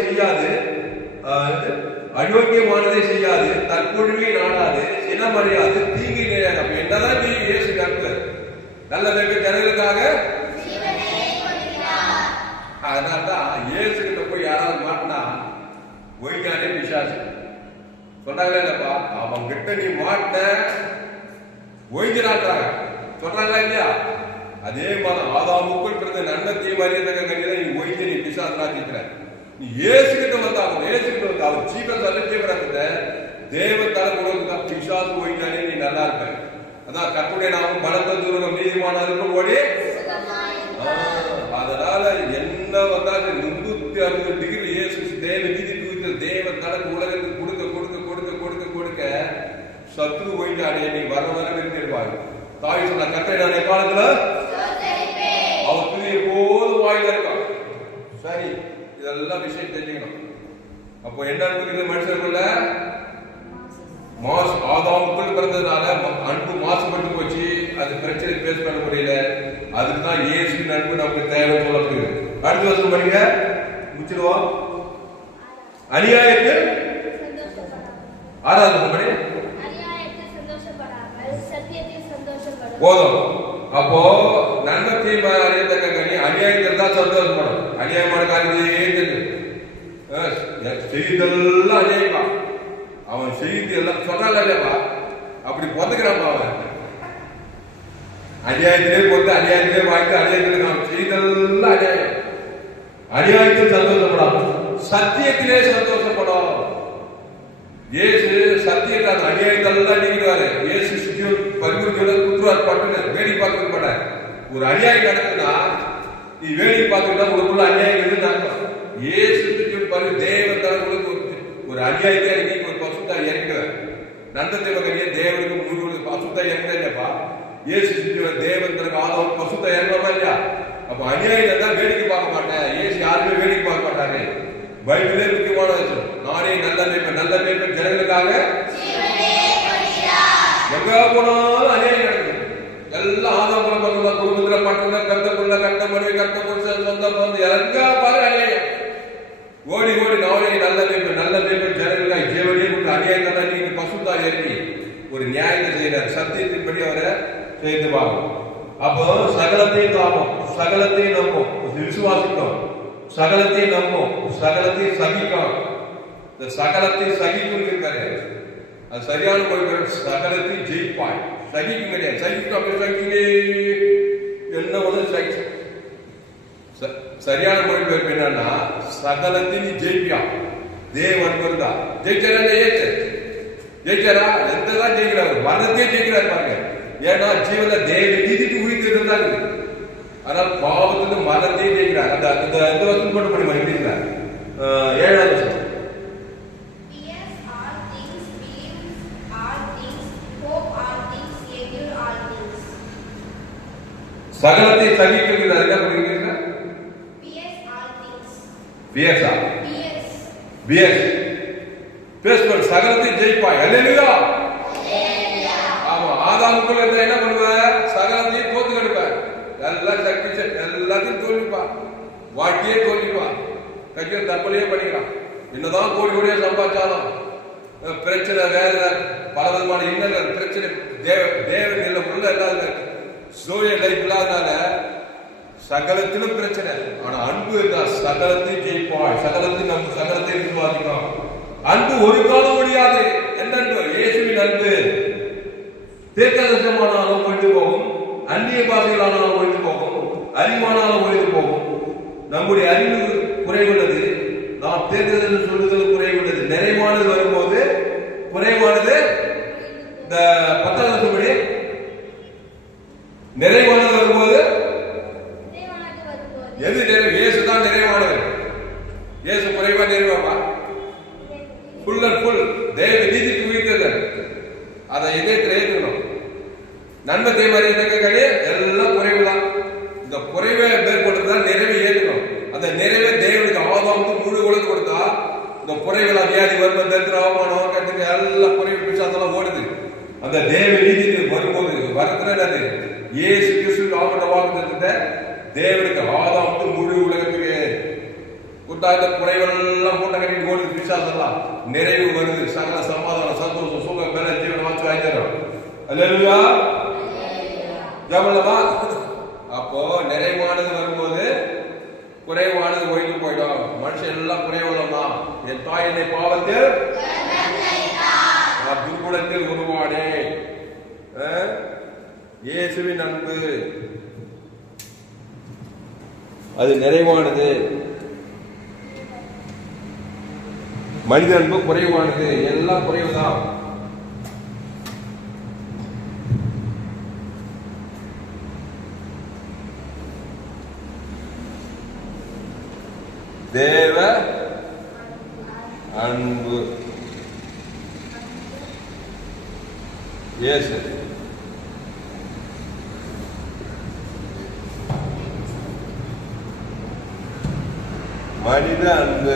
செய்யாது, தற்பொழுவை நாடாது, சினமடையாது, தீங்கு நிலையாது. அப்ப என்னதான் நீ இயேசு கற்று நல்ல பேர் ஜனங்களுக்காக. அதனால்தான் இயேசு கிட்ட போய் யாராவது மாட்டினா ஒய்ஞானே பிசாசு சொன்னாங்களே இல்லப்பா, அவன் கிட்ட நீ மாட்ட ஒய்ஞ்சினாட்டாங்க சொல்றாங்களா இல்லையா? அதே மாதிரி ஆதாமுக்குள் பிறந்த நன்மத்தையும் அறியத்தக்க கனியை நீ ஒய்ஞ்சு நீ பிசாசனாக்கிற. நீ இயேசு கிட்ட வந்தாங்க, இயேசு கிட்ட வந்து அவர் ஜீவன் தள்ளிக்கிறத தேவத்தால உனக்கு பிசாசு ஒய்ஞ்சானே நீ நல்லா இருக்க. அதான் கர்த்தருடைய நாமம் பலத்த தூரம் நீதிமானவர்கள் ஓடி. அதனால என்ன வந்தாலும் 360 டிகிரி இயேசு தேவ நீதி தூக்கிற தேவத்தால உலகத்துக்கு கொடுக்க கொடுக்க கொடுக்க கொடுக்க கொடுக்க சத்ரு ஒய்ஞ்சானே நீ வர வர இருப்பாங்க. தாய் சொன்ன கர்த்தருடைய காலத்துல அவர் துணி போது வாயில இருக்கான். சரி, இதெல்லாம் விஷயம் தெரிஞ்சுக்கணும். அப்போ என்ன இருக்குது மனுஷருக்குள்ள ஆதாமுக்குள் பிறந்ததுனால அன்பு மாசுபட்டு போச்சு. அது பிரச்சனை பேஸ் பண்ண முடியல. அதுக்குதான் இயேசு அன்பு நமக்கு தேவை சொல்லப்படுது. அடுத்த வருஷம் படிங்க, முடிச்சிடுவோம். அநியாயத்தில் ஆறாவது படி போதும். அப்போ நன்மை அறியத்தக்க கனி அநியாயத்தில் தான் சந்தோஷப்படும். அநியாயமான காரியத்தையே செய்தெல்லாம் அநியாயமா அவன் செய்தி எல்லாம் சொன்னால இல்லையப்பா, அப்படி பொதுக்கிறான். அவன் அநியாயத்திலே பொறுத்து அநியாயத்திலே வாழ்க்கை அநியாயத்தில் நாம் செய்தெல்லாம் அநியாயம். அநியாயத்தில் சந்தோஷப்படும், சத்தியத்திலே சந்தோஷப்படும். இயேசு சத்தியத்தை அநியாயத்தெல்லாம் நீக்கிறாரு. இயேசு பரிபூர்த்தியோட குத்துவார் பட்டு வேடி பார்க்க மாட்டார். ஒரு அநியாயம் நடக்குதுன்னா நீ வேடி பார்த்துட்டா உங்களுக்குள்ள அநியாயம் இருக்குன்னு இயேசு தேவன் தரங்களுக்கு ஒரு அநியாயத்தை நீங்க ஒரு பசுத்தா இறங்குறார். நந்தத்தை மகனிய தேவனுக்கு முழு பசுத்தா இறங்குதா இல்லையாப்பா? இயேசு தேவன் தரக்கு ஆதவன் பசுத்தா இறங்குறமா இல்லையா? அப்ப அநியாயத்தை தான் வேடிக்கை பார்க்க மாட்டேன். இயேசு யாருமே வேடிக்கை பார்க்க மாட்டாங்க. பைபிளே முக்கியமான விஷயம். நானே நல்ல மேய்ப்பன் ஜனங்களுக்காக எங்க போனாலும் அநியாயம் நடக்குது. எல்லாம் ஆதாரம் பண்ணலாம், குடும்பத்துல பட்டுல கட்டப்புள்ள கட்ட மனைவி கட்ட புருஷன் சொந்த வந்து எங்க பாரு அநியாயம். ஓடி ஓடி நானே நல்ல மேய்ப்பன் ஜனங்களுக்காக ஜீவனே கொடுத்து அநியாயத்தை நீங்க பசுத்தா இறங்கி ஒரு நியாயத்தை செய்யறாரு. சத்தியத்தின்படி அவரை செய்து பார்க்கும். அப்போ சகலத்தையும் தாமும், சகலத்தையும் நம்பும், விசுவாசிக்கும், சகலத்தையும் நம்பும், சகலத்தையும் சகிக்கும். இந்த சகலத்தை சகிக்கும் இருக்காரு. அது சரியான மொழி. சகலத்தையும் ஜெயிப்பாய். சகிக்கும் கிடையாது. சகிக்கும் என்ன சகி. சரியான மொழி பெயர்ப்பு என்னன்னா சகலத்தையும் ஜெயிப்பியா. தேவன் வருதா ஜெயிச்சாரா? ஜெயிச்சாரா? எல்லாம் ஜெயிக்கிறாரு. மரணத்தையும் ஜெயிக்கிறாரு பாருங்க. ஏன்னா ஜீவன தேவ நீதிக்கு உயிர்த்து தான் இருக்கு. ஆனால் பாவத்துக்கு மரணத்தையும் ஜெயிக்கிறார். அந்த வருஷம் கொண்டு பண்ணி மகிழ்கிறார். 7வது வருஷம் சகலத்தை சகிக்கிறது. என்ன பண்ணுறீங்க? சகலத்தை ஜெயிப்பாய். அல்லேலூயா. ஆமா, ஆதாமுக்குள்ள என்ன பண்ணுவ? சகலத்தையும் தோத்து கெடுப்பார். எல்லாம் சக்தி எல்லாத்தையும் தோல்விப்பா. வாழ்க்கையே தோல்விப்பா. கையில் தற்கொலையே பண்ணிக்கிறான். என்னதான் கோடி கோடியா சம்பாதிச்சாலும் பிரச்சனை, வேதனை, பல விதமான இன்னல் பிரச்சனை. தேவன் உள்ள இல்லாத சூரிய லைஃப் இல்லாதனால சகலத்திலும் பிரச்சனை. ஆனா அன்பு இருந்தால் சகலத்தையும் ஜெயிப்பாய். நம்ம சகலத்தை விசுவாசிக்கிறோம். அன்பு ஒரு காலம் முடியாது. என்ன அன்பு? இயேசுவின் அன்பு. தீர்க்கதரிசனமானாலும் ஒழிந்து போகும், அந்நிய பாஷைகளானாலும் ஒழிந்து போகும், அறிவானாலும் ஒழிந்து போகும். நம்முடைய அறிவு குறைவுள்ளது, நாம் தீர்க்கதரிசனம் சொல்லுதல் குறைவுள்ளது. நிறைவானது வரும்போது குறைவானது இந்த 10ஆம் வசனப்படி நிறைவானது வரும்போது எது நிறைவு? இயேசு தான் நிறைவானவர். இயேசு குறைவா நிறைவாமா? ஃபுல் அண்ட் ஃபுல் தேவ நீதிக்கு உயிர்த்தவர். அதை இதயத்தில் ஏற்றுக்கணும். நன்மை தீமையே எல்லாம் குறைவு தான். இந்த குறைவை மேற்கொண்டுதான் நிறைவை ஏற்றுக்கணும். அந்த நிறைவை தேவனுக்கு ஆதாமுக்கு முழு உலகம் கொடுத்தா இந்த குறைகள் வியாதி வறுமை தரித்திர அவமானம் கட்டுங்க எல்லாம் குறைவு பிசாசெல்லாம் ஓடுது. அந்த தேவ நீதிக்கு வரும்போது வருகிறது இயேசு கிறிஸ்து ஆவண வாக்குத்தத்தத்தை தேவனுக்கு ஆதாமுக்கு முழு உலகத்துக்கு கொடுத்தா இந்த குறைவெல்லாம் மூட்டை கட்டிட்டு ஓடுது பிசாசெல்லாம் நிறைவு வருது. சகல சமாதானம் சந்தோஷம் சுகம் மேல ஜீவன வாச்சு வாய்க்கிறோம். அல்லேலூயா. ஜெபலமா. அப்போ நிறைவானது வரும்போது குறைவானது ஒழிந்து போயிடும். மனுஷன் எல்லாம் குறைவுள்ளமா. என் தாய் என்னை பாவத்தில் துர்குணத்தில் உருவானே. இயேசுவின் அன்பு அது நிறைவானது. மனித அன்பு குறைவானது. எல்லாம் குறைவுதான். தேவ அன்பு இயேசு. மனித அன்பு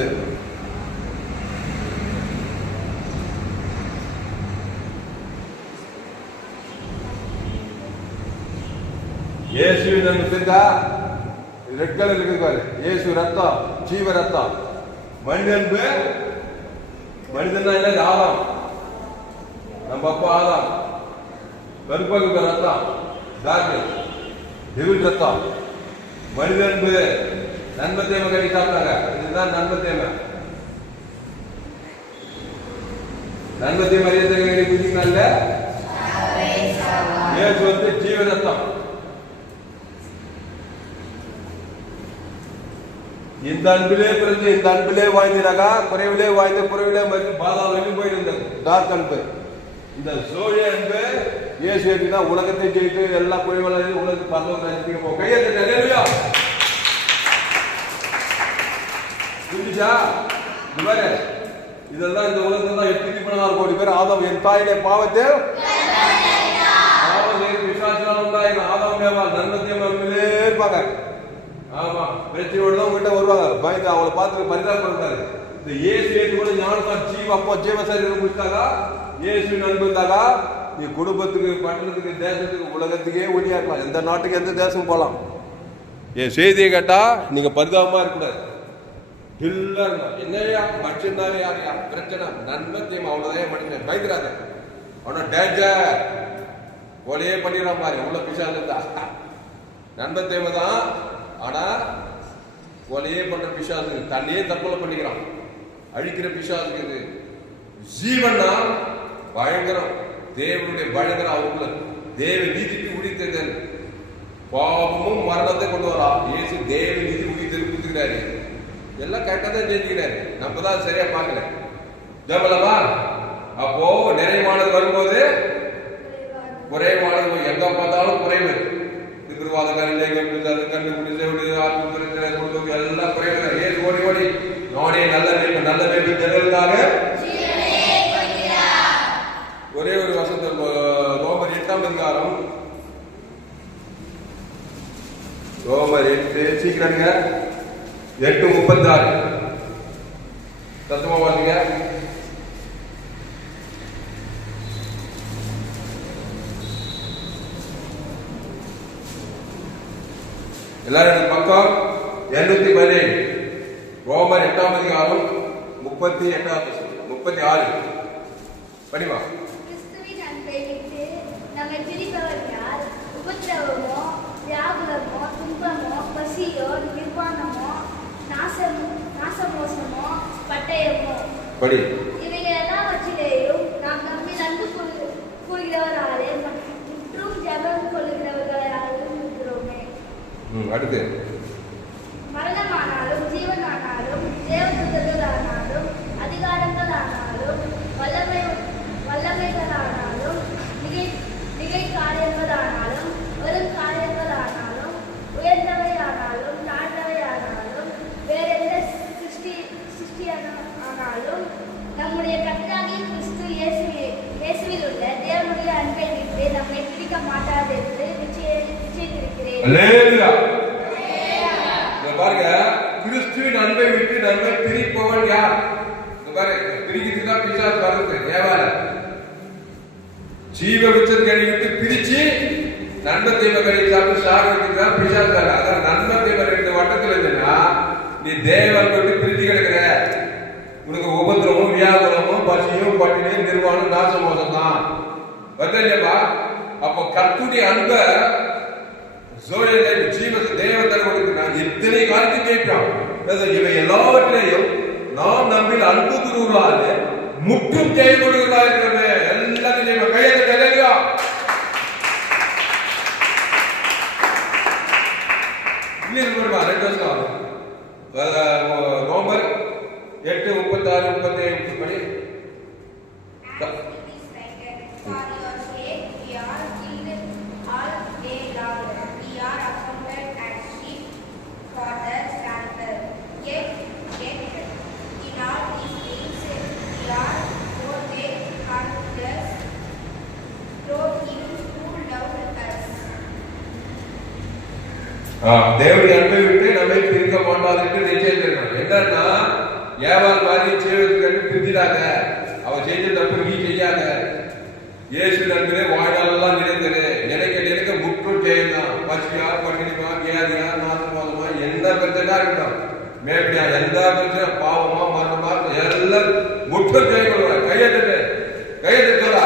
இயேசுவின் அன்பு தெரிந்தா ரெட் கலர் இருக்கு பாரு. இயேசு ரத்தம் ஜீவ ரத்தம். மனித அன்பு மனிதன் தான் என்ன? ஆதாம். நம்ம அப்பா ஆதாம். கருப்பாக்கு ரத்தம் டாக்டர் டெவில் ரத்தம். மனித அன்பு நன்மை தேவை கட்டி சாப்பிட்டாங்க. இதுதான் நன்மை தேவை. நன்மை தேவை அறியத்தை புரிஞ்சுக்கல. இயேசு வந்து ஜீவ ரத்தம். இந்த அன்பிலே பிறந்து இந்த அன்பிலே வாழ்ந்தினாக்கா குறைவிலே வாழ்ந்த குறைவிலே பாதாள வெளியே போயிட்டு டார்க் அன்பு. இந்த சோழிய அன்பு இயேசு ஏற்றினா உலகத்தை ஜெயித்து எல்லா குறைவளையும் உலகத்துக்கு பரலோகத்துக்கு போ. கையெழுத்து அல்லேலூயா. புரிஞ்சுச்சா? இதெல்லாம் இந்த உலகத்துல தான் 8 கோடி பேர் ஆதாம் என் தாயுடைய பாவத்தை விசுவாசம் உண்டாயிரம். ஆதாம் நன்மத்தியே இருப்பாங்க. ஆமா, பிரச்சனையோட தான் உங்ககிட்ட வருவாங்க. பயந்து அவளை பார்த்து பரிதாபம் பண்ணாரு. இந்த இயேசு ஏற்றுக்கொண்டு ஞானத்தான் ஜீவ அப்போ ஜீவ சரீரம் கொடுத்தாக்கா இயேசு அன்பு இருந்தாக்கா நீ குடும்பத்துக்கு பட்டணத்துக்கு தேசத்துக்கு உலகத்துக்கே ஒளியா இருக்கலாம். எந்த நாட்டுக்கு எந்த தேசம் போகலாம். என் செய்தியை கேட்டா நீங்க பரிதாபமா இருக்கக்கூடாது. என்னையா மனுஷன்னாவே யாரையா பிரச்சனை நன்மை தீமை அவ்வளவுதான் மனுஷன் பயந்துடாத. அவன டேஞ்சர் கொலையே பண்ணிடலாம் பாரு. உள்ள பிசாசு இருந்தா நன்மை தீமை தான். ஆனா கொலையே பண்ற பிசாசு தன்னையே தற்கொலை பண்ணிக்கிறான். அழிக்கிற பிசாசுக்கு இது ஜீவனா பயங்கரம். தேவனுடைய பயங்கரம் அவங்கள தேவ நீதிக்கு உடித்தல் பாவமும் மரணத்தை கொண்டு வரா. இயேசு தேவ நீதி உடித்தல் கொடுத்துக்கிறாரு. எல்லாம் கரெக்டா தான் செஞ்சுக்கிறாரு. நம்ம தான் சரியா பார்க்கல. ஜபலமா. அப்போ நிறைவானது வரும்போது குறைவானது எங்க பார்த்தாலும் குறைவு. எல்லாம் குறைவு. ஏன் ஓடி ஓடி நானே நல்ல நல்ல ஜனங்களுக்காக ஒரே ஒரு வருஷத்துல ரோமர் 8ஆம் அதிகாரம் ரோமர் 8 சீக்கிரங்க 8:36 தத்துவமா வாசிங்க. எல்லாரும் பக்கம் 217 ரோமர் 8ஆம் அதிகாரம் 36 படிவா. கிறிஸ்துவின் அன்பை விட்டு நம்மை பிரிப்பவர் யார்? உபத்திரவமோ வியாகுலமோ துன்பமோ துன்பமோ பசியோ நிர்வாணமோ நாசமோசமோ பட்டயமோ படி. இவைகள் எல்லாவற்றிலேயும் நாம் நம்மில் அன்பு கூறுகிறவராலே முற்றும் ஜெபம் கொள்ளுகிறவர்களாலும் இருக்கிறோமே. அடுத்து மரணமானாலும் ஜீவனானாலும் தேவதூதர்களானாலும் அதிகாரங்களானாலும் வல்லமைகளானாலும் மிகை காரியங்களானாலும் வெறும் காரியங்களானாலும் உயர்ந்தவையானாலும் தாழ்ந்தவையானாலும் வேற எந்த சிருஷ்டியானாலும் நம்முடைய கர்த்தராகிய கிறிஸ்து இயேசுவில் உள்ள தேவனுடைய அன்பை விட்டு நம்மை பிரிக்க மாட்டாது என்று நிச்சயித்திருக்கிறேன். பாருங்க, கிறிஸ்துவின் அன்பை விட்டு நம்மை பிரிப்பவன் யார்? பாருங்க, பிரிக்கிறதுக்கு தான் பிசாசு வருது. தேவால ஜீவ விருட்சத்தை விட்டு பிரிச்சு நன்மை தீமை கறி சாப்பிட்டு சாகிறதுக்கு தான் பிசாசு தர. அதான் நன்மை தீமை ரெண்டு வட்டத்தில் இருந்துன்னா நீ தேவன் விட்டு பிரிச்சு கிடக்குற. உனக்கு உபத்திரமும் வியாபாரமும் பசியும் பட்டினியும் நிர்வாணம் நாசமோசம் தான் வருது இல்லையப்பா. அப்போ கர்த்தருடைய அன்பை ஜீவத்தை தேவதற்கு நான் எத்தனை காலத்தை கேட்கிறோம். இவை எல்லாவற்றையும் நாம் நம்மில் அன்பு குருவாலே முற்றும் ஜெயம் கொடுக்கிறதா இருக்கிறது. எல்லாத்தையும் கையை தெரியலையா? நவம்பர் 8:36-37 படி. தேவனுடைய அன்பை விட்டு நம்மை பிரிக்க மாட்டாது என்று நிச்சயித்திருக்கணும். என்னன்னா ஏவாள் மாதிரி செய்வதற்கு பிரிஞ்சிடாத. அவ செஞ்ச தப்பு நீ செய்யாத. இயேசு நண்பரே வாழ்நாளெல்லாம் நினைத்தது. நினைக்க முற்றும் ஜெயம்தான். பசியா பட்டினிமா வியாதியா நாசமோசமா என்ன பிரச்சனை இருக்கட்டும், மேற்படியா எந்த பிரச்சனை பாவமா மரணமா எல்லாம் முற்றும் ஜெயம் கொள்வார். கையெழுத்து சொல்ல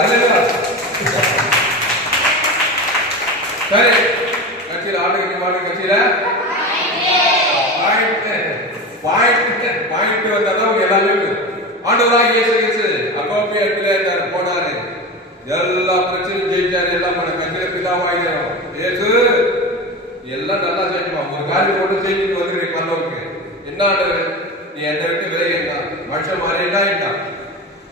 சரி. கட்சியில ஆண்டு மாட்டு கட்சியில பாயிண்ட் வந்தாதான் எல்லாமே ஆண்டவராக இயேசு அகோபிய இடத்துல போனாரு. எல்லா பிரச்சனையும் ஜெயிச்சாரு. எல்லாம் பண்ண கட்சியில பிதாவாயிரம் இயேசு எல்லாம் நல்லா செஞ்சுப்பான். ஒரு காரியம் போட்டு செஞ்சுட்டு வந்துருக்கேன் பல்லவருக்கு. என்ன ஆண்டவர் நீ என்னை விட்டு விலகிட்டான். மனுஷன் மாதிரி என்ன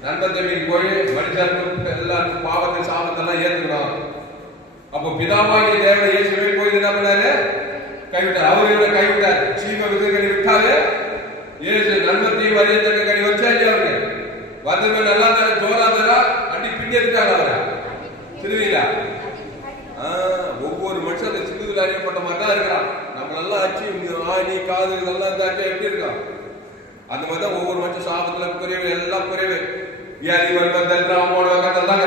நண்பன் தம்பிக்கு போய் மனுஷனுக்கு எல்லாருக்கும் பாவத்தை சாபத்தெல்லாம் ஏற்றுக்கணும். அப்போ பிதாவாகிய தேவனை இயேசுவை போய் என்ன பண்ணாரு? கைவிட்டார். அவரு இவரை கைவிட்டார். சீம விதங்களை விட்டாரு. இயேசு நன்மத்தையும் வரியத்தக்க கனி வச்சா இல்லையா? அவருக்கு வந்தமே நல்லா தானே ஜோரா தரா அடி பின்னி எடுத்தாங்க அவரை சிறுவிலா. ஒவ்வொரு மனுஷன் அந்த சிறுவில் அறியப்பட்ட மாதிரி தான் இருக்கிறான். நம்மளெல்லாம் அச்சு ஆணி காது இதெல்லாம் தாச்சா எப்படி இருக்கான்? அந்த மாதிரி தான் ஒவ்வொரு மனுஷன் சாபத்துல குறைவு எல்லாம் குறைவு வியாதி வருவதற்கு அவனோட கட்டல் தான்.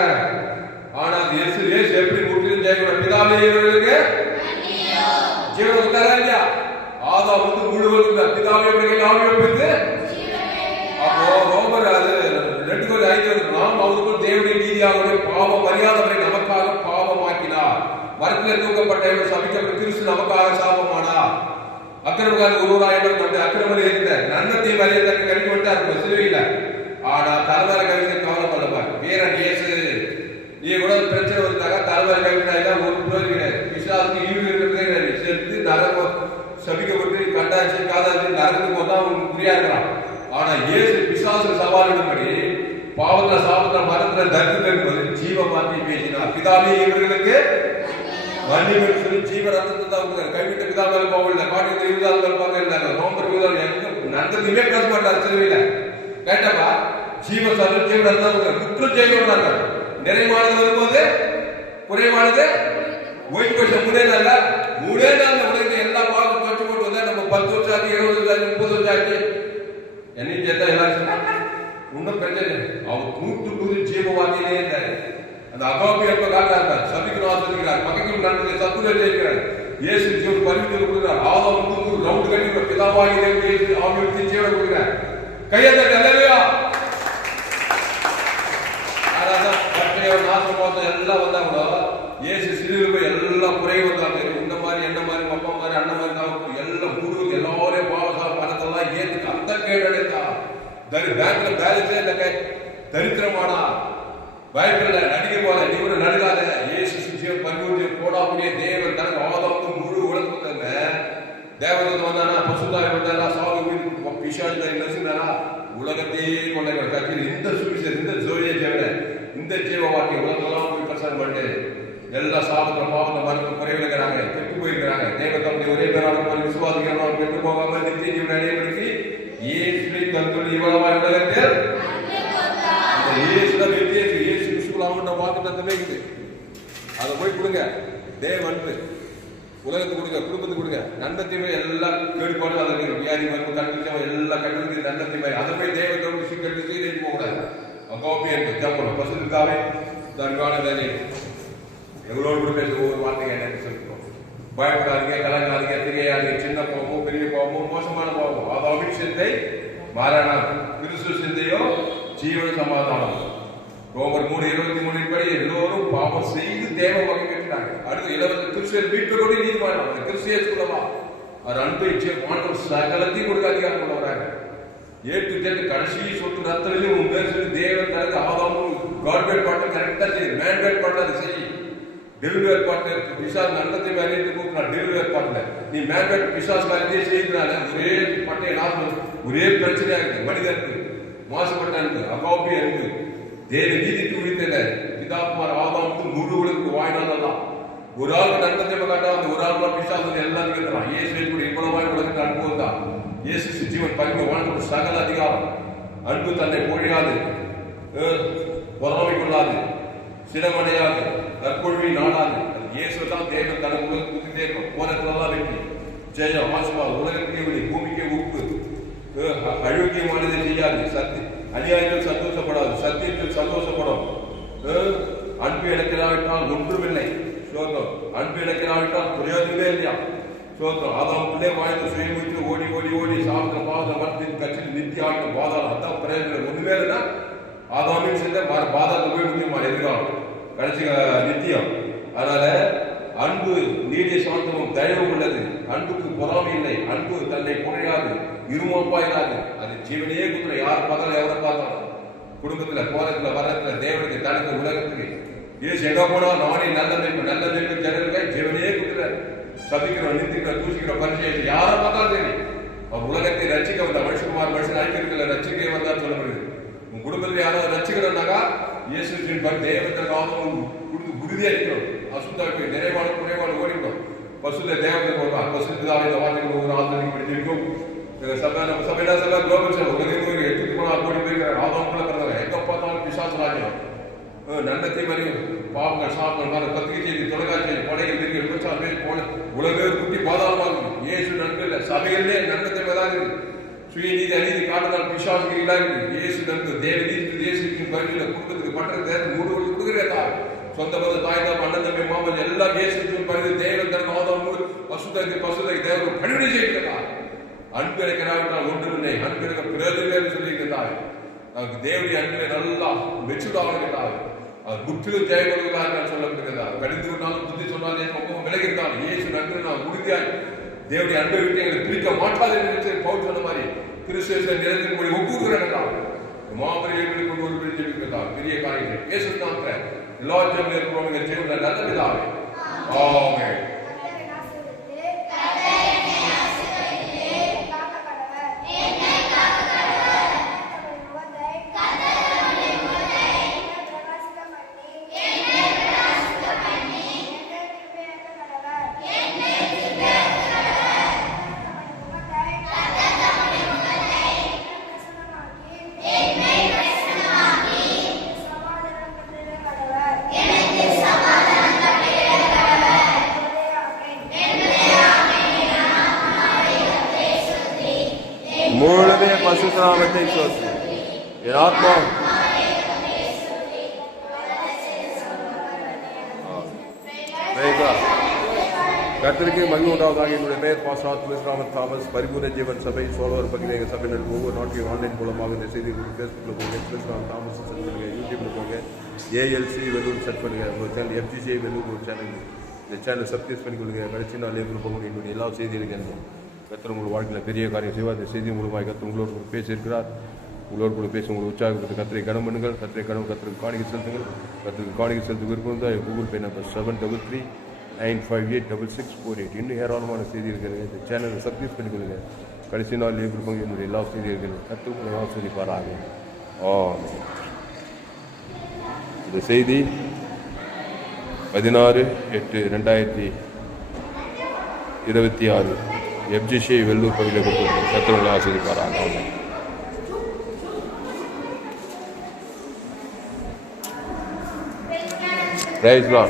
ஆனா இயேசு எப்படி முற்றிலும் ஜெயிக்கணும்? பிதாவே இவர்களுக்கு ஜீவன் தரா இல்லையா? ஆதாம் வந்து முழுவதும் பிதாவே ஆவியை பெற்று அப்போ ரோமர் அது 2:5 நாம் அவருக்குள் தேவனுடைய நீதியாகவே பாவம் மரியாதை நமக்காக பாவமாக்கினார். மரத்தில் தூக்கப்பட்ட சபிக்கப்பட்ட கிறிஸ்து நமக்காக சாபமானார். அக்கிரமக்கார ஒருவராயிரம் நம்முடைய அக்கிரமம் இருந்த நன்மத்தை வரியத்தக்க கருவி விட்டார் சிலுவையில. ஆனா தலைவர கவிதை கவலைப்படப்பார். வீரன் இயேசு நீ கூட பிரச்சனை வந்தாங்க தலைவர கவிதை ஒரு புரோஜினார். விசுவாசத்துக்கு ஈவு இருக்கிறதே செத்து நரகம் சபிக்கப்பட்டு கண்டாச்சு காதாச்சு நரகத்துக்கு போதா அவனுக்கு புரியா இருக்கிறான். ஆனா இயேசு பிசாசு சவாலிடும்படி பாவத்துல சாபத்துல மரத்துல தரித்திருப்பது ஜீவ மாற்றி பேசினார். பிதாவே இவர்களுக்கு மன்னிப்பு சொல்லி ஜீவ ரத்தத்தை தான் கைவிட்ட பிதா மேல போகல. பாட்டு 20 மேல பார்க்க இருந்தாங்க. நவம்பர் 20 எங்க நடந்ததுமே பேச மாட்டார் சிலுவையில. கேட்டப்பா ஜீவ சாதம் ஜீவ ரத்தம் முற்று ஜெயிக்கிறாங்க. நிறைவானது வரும்போது குறைவானது ஓய்வு பெற்ற 3 நாள் உலகத்தை எல்லா பாவம் தொட்டு போட்டு வந்தா நம்ம 10 வருஷம் ஆச்சு 20 வருஷம் ஆச்சு 30 வருஷம் ஆச்சு என்னையும் சேர்த்தா எல்லாரும் ஒன்றும் பிரச்சனை. அவர் 100 ஜீவவாதியிலே இருந்தாரு. அந்த அகாபி எப்ப காட்டாங்க சபிக்கணும் ஆசிரிக்கிறார். பக்கத்தில் நடந்த சத்துரை ஜெயிக்கிறார். இயேசு ஜீவன் பரிந்து கொடுக்கிறார். ஆதாம் 100 ரவுண்ட் கட்டி பிதாவாகி தேவனுடைய ஆவியை ஜீவனை கொடுக்கிறார். கையை தட்டி அல்லேலூயா. அதான் பட்டையோட நாசமோசம் எல்லாம் வந்தா கூட இயேசு சிலுவையில் போய் எல்லாம் குறைவு வந்தாங்க. இந்த மாதிரி என்ன மாதிரி அப்பா மாதிரி அண்ணன் மாதிரி நடந்தா பேங்க்ல பேலன்ஸே இல்ல தரித்திரமானா பயப்படல நடிகை போல நீ கூட நடுகாத இயேசு ஜீவன் பரிபூர்ண போடாக்கூடிய தேவன் தனக்கு ஆதாமுக்கு முழு உலகத்துல தேவதூதன் வந்தானா பசுதாய் வந்தானா சாவு பிசாசு நசுனாரா உலகத்தையே கொண்ட கட்சியில் இந்த சுவிசேஷம் இந்த ஜோதிய தேவனை இந்த ஜீவ வாக்கிய உலகெல்லாம் போய் பிரசாரம் பண்ணிட்டு எல்லா சாபத்துல பாவத்தை மருந்து குறைவிக்கிறாங்க கெட்டு போயிருக்கிறாங்க தேவதம் ஒரே பேராளர் விசுவாசிகள் கெட்டு போகாம நித்திய ஜீவன் அடையப்படுத்தி இயேசுவை தந்துள்ள இவ்வளவாய் உலகத்தில் இயேசுல வெற்றியேசு இயேசு விசுவாசம் வாக்கு தந்தமே இருக்குது அதை போய் கொடுங்க தேவ அன்பு உலகத்துக்கு கொடுங்க குடும்பத்துக்கு கொடுங்க நன்மத்தையுமே எல்லாம் கேடுபாடு அதில் வியாதி மருந்து கண்டிச்சவன் எல்லாம் கட்டுறது நன்மத்தையுமே அதை போய் தேவத்தோடு சிக்கெட்டு சீரேஜ் போகக்கூடாது அங்கோப்பி என்று ஜம்பணும் பசுக்காவே தன்கான வேலை எவ்வளோ கூட பேச ஒவ்வொரு வார்த்தைங்க என்ன சொல்லிருக்கோம் பயப்படாதீங்க கலங்காதீங்க திரையாதீங்க சின்ன பாவமோ பெரிய பாவமோ மோசமான பாவமோ அதாவது சிந்தை மரணம் கிறிஸ்து சிந்தையோ ஜீவன சமாதானம் ரோமர் 3:23 படி எல்லோரும் பாவம் செய்து தேவ வகை கட்டினாங்க அடுத்து இலவச கிறிஸ்துவின் வீட்டோடு நீதிமான் கிறிஸ்தியஸ் குலமா அவர் அன்பை மாற்றம் சகலத்தையும் கொடுக்க அதிகாரம் கொண்டு வராங்க ஏட்டு கேட்டு கடைசி சொட்டு ரத்தனையும் உன் பேர் சொல்லி தேவன் தனது ஆதாமும் காட்வேட் பாட்டு கரெக்டா செய்யும் மேன்வேட் பாட்டு அதை செய்யும் டெலிவேட் பாட்டு பிசாஸ் நன்னத்தை வேலையை கூப்பிடலாம் டெலிவேட் பாட்டுல நீ மேன்வேட் பிசாஸ் வேலையே செய்யறதுனால ஒரே பட்டைய நாசம் ஒரே பிரச்சனையா இருக்கு மனிதனுக்கு மாசுபட்ட அன்பு அகாப்பி அன்பு தேவ நீதிக்கு உரித்தல பிதாகுமார் ஆதாமுக்கு முழு உலகத்துக்கு வாய்நாளெல்லாம் ஒரு ஆளுக்கு நன்மத்தை காட்டா அந்த ஒரு ஆள் பிசாசு எல்லாம் கேட்கலாம் இயேசு கூட இவ்வளவாய் உலகத்துக்கு அன்பு தான் இயேசு ஜீவன் பரிமை வாழ்ந்த சகல அதிகாரம் அன்பு தன்னை பொழியாது பொறாமை கொள்ளாது சிரமடையாது தற்கொள்வி நாடாது இயேசு தான் தேவன் தனக்கு உலகத்துக்கு குத்தி தேர்க்கும் போனதுலாம் வெற்றி ஜெயம் ஆசிர்வாதம் உலகத்துக்கே விட பூமிக்கே உப்பு அழுக்கியமானதை செய்யாது சத்தி அநியாயத்தில் சந்தோஷப்படாது சத்தியத்தில் சந்தோஷப்படும் அன்பு இழக்கிறாவிட்டால் ஒன்றுமில்லை சோதம் அன்பு இழக்கிறாவிட்டால் பிரயோஜனமே இல்லையா சோதம் அதாவுக்குள்ளே வாழ்ந்து சுயமித்து ஓடி ஓடி ஓடி சாப்பிட்ட பாவத்தை மரத்தின் கட்சியில் நித்திய ஆகிட்ட பாதாளம் அதான் பிரயோஜனம் ஒண்ணுமே இல்லைன்னா ஆதாமின் செஞ்ச பாதாளத்தை போய் முடியுமா எதிர்காலம் கடைசி நித்தியம் அதனால அன்பு நீடிய சாந்தமும் தயவும் உள்ளது அன்புக்கு பொறாமை இல்லை அன்பு தன்னை புனையாது இருமாப்பாயிராது அது ஜீவனையே குத்துற யார் பார்த்தாலும் எவரை பார்த்தாலும் குடும்பத்துல போறதுல வர்றதுல தேவனுக்கு தனக்கு உலகத்துக்கு ஏசு எங்க போனா நானே நல்ல மேய்ப்பு ஜனங்களுக்காய் ஜீவனையே குத்துறாரு சபிக்கிறோம் நிந்திக்கிறோம் தூசிக்கிறோம் பரிசெய்ய யாரை பார்த்தாலும் சரி அவர் உலகத்தை ரசிக்க வந்த மனுஷகுமார் மனுஷன் அழிக்கிறதுல ரசிக்கவே வந்தான்னு சொல்லப்படுது உங்க குடும்பத்துல யாராவது ரசிக்கிறோம்னாக்கா இயேசுவின் தேவத்திற்காகவும் கொடுத்து உறுதியா இருக்கிறோம் அசுத்தாக்கு நிறைவான குறைவான ஓடிக்கிறோம் பசுல தேவத்தை போடுவார் பசுதான் இந்த வார்த்தைகள் ஒவ்வொரு ஆதரவு படிச்சிருக்கும் சபையில சில குளோபல் சேவை உலகம் எட்டுக்கு போனா கோடி பேர் ஆதாம் கூட பிறந்தாங்க எங்க பார்த்தாலும் பிசாசு ராஜ்யம் நன்னத்தை மாதிரி பாவங்கள் சாப்பிடணும் பத்திரிகை செய்தி தொலைக்காட்சி செய்தி படையில் இருக்கு விபச்சாரம் பேர் போன உலக குட்டி பாதாளமாகும் இயேசு நன்கு இல்லை சபைகளிலே நன்னத்தை தான் இருக்கு சுயநீதி அநீதி காட்டுனால் பிசாசுகளா இருக்கு இயேசு நன்கு தேவ நீதி தேசிக்கு பகுதியில குடும்பத்துக்கு பண்றது மூணு கொடுக்குறே தாய் சொந்த பந்த தாய் தான் அண்ணன் தம்பி மாமன் எல்லாம் இயேசுக்கு பகுதி தேவன் தனக்கு ஆதாம் பசுதை தேவன் பணிவிடை செய்கிறதா அன்பு இருக்கிறாவிட்டால் ஒன்றுமில்லை அன்பு இருக்க பிரயோஜனம் சொல்லியிருக்கிறார் நமக்கு தேவடைய அன்பை நல்லா மெச்சூர்டாக இருக்கிறார் அவர் முற்றிலும் ஜெயப்படுவதாக சொல்லப்படுகிறார் கடிந்து கொண்டாலும் புத்தி சொன்னாலும் ரொம்ப விலகிருந்தால் இயேசு நன்று நான் உறுதியாய் தேவடைய அன்பை விட்டு எங்களை பிரிக்க மாட்டாது என்று பவுல் சொன்ன மாதிரி கிறிஸ்துவ நிலத்தின் மொழி ஒப்புகிறார் மாபெரிய கொண்டு ஒரு பிரித்து இருக்கிறார் பெரிய காரியங்கள் இயேசு தான் எல்லா ஜெயம் இருக்கிறவங்க ஜெயமுள்ள நல்ல விதாவே ஆமென். மூலமே பசுநாமத்தை சோசி என் ஆத்மா கர்த்தருக்கு மகிமை உண்டாவதாக. என்னுடைய பெயர் பாஸ்டர் மிஸ்ராமன் தாமஸ். பரிபூர்ண ஜீவன் சபை சோழர் பகுதியில் எங்கள் சபையினர் ஒவ்வொரு நாட்டையும் ஆன்லைன் மூலமாக இந்த செய்தி ஃபேஸ்புக்கில் போங்க, மிஸ்ராமன் தாமஸ் சர்ச் பண்ணுங்க, யூடியூப்பில் போங்க, ஏஎல்சி வெல்லூர் சர்ச் பண்ணுங்க, உங்கள் சேனல் எஃப்ஜிசிஐ வெல்லூர் ஒரு சேனல், இந்த சேனல் சப்ஸ்கிரைப் பண்ணிக்கொள்ளுங்க. கடைசி நாள் லேபிள் போக என்னுடைய எல்லா செய்திகளுக்கு கர்த்தர் உங்கள் வாழ்க்கையில் பெரிய காரியம் செய்வார். இந்த செய்தி மூலமாக கர்த்தர் உங்களோடு கூட பேசியிருக்கிறார். உங்களோடு கூட பேசி உங்களை உற்சாகப்படுத்த கர்த்தரை கனம் பண்ணுங்கள். கர்த்தருக்கு காணிக்கை செலுத்துங்கள். கர்த்தருக்கு காணிக்கை செலுத்த விருப்பம் தான் கூகுள் பே நம்பர் 733-958-6648. இன்னும் ஏராளமான செய்தி இருக்கிறது. இந்த சேனலை சப்ஸ்கிரைப் பண்ணிக்கொள்ளுங்க. கடைசி நாள் இருப்பாங்க என்னுடைய எல்லா செய்திகள் கர்த்தர் உங்களை ஆசீர்வதிப்பாராக. இந்த செய்தி 16/8/2026 FGC வெள்ளூர் பகுதியில் கொடுத்து கர்த்தர் உங்களை ஆசீர்வதிப்பாராக. Praise God.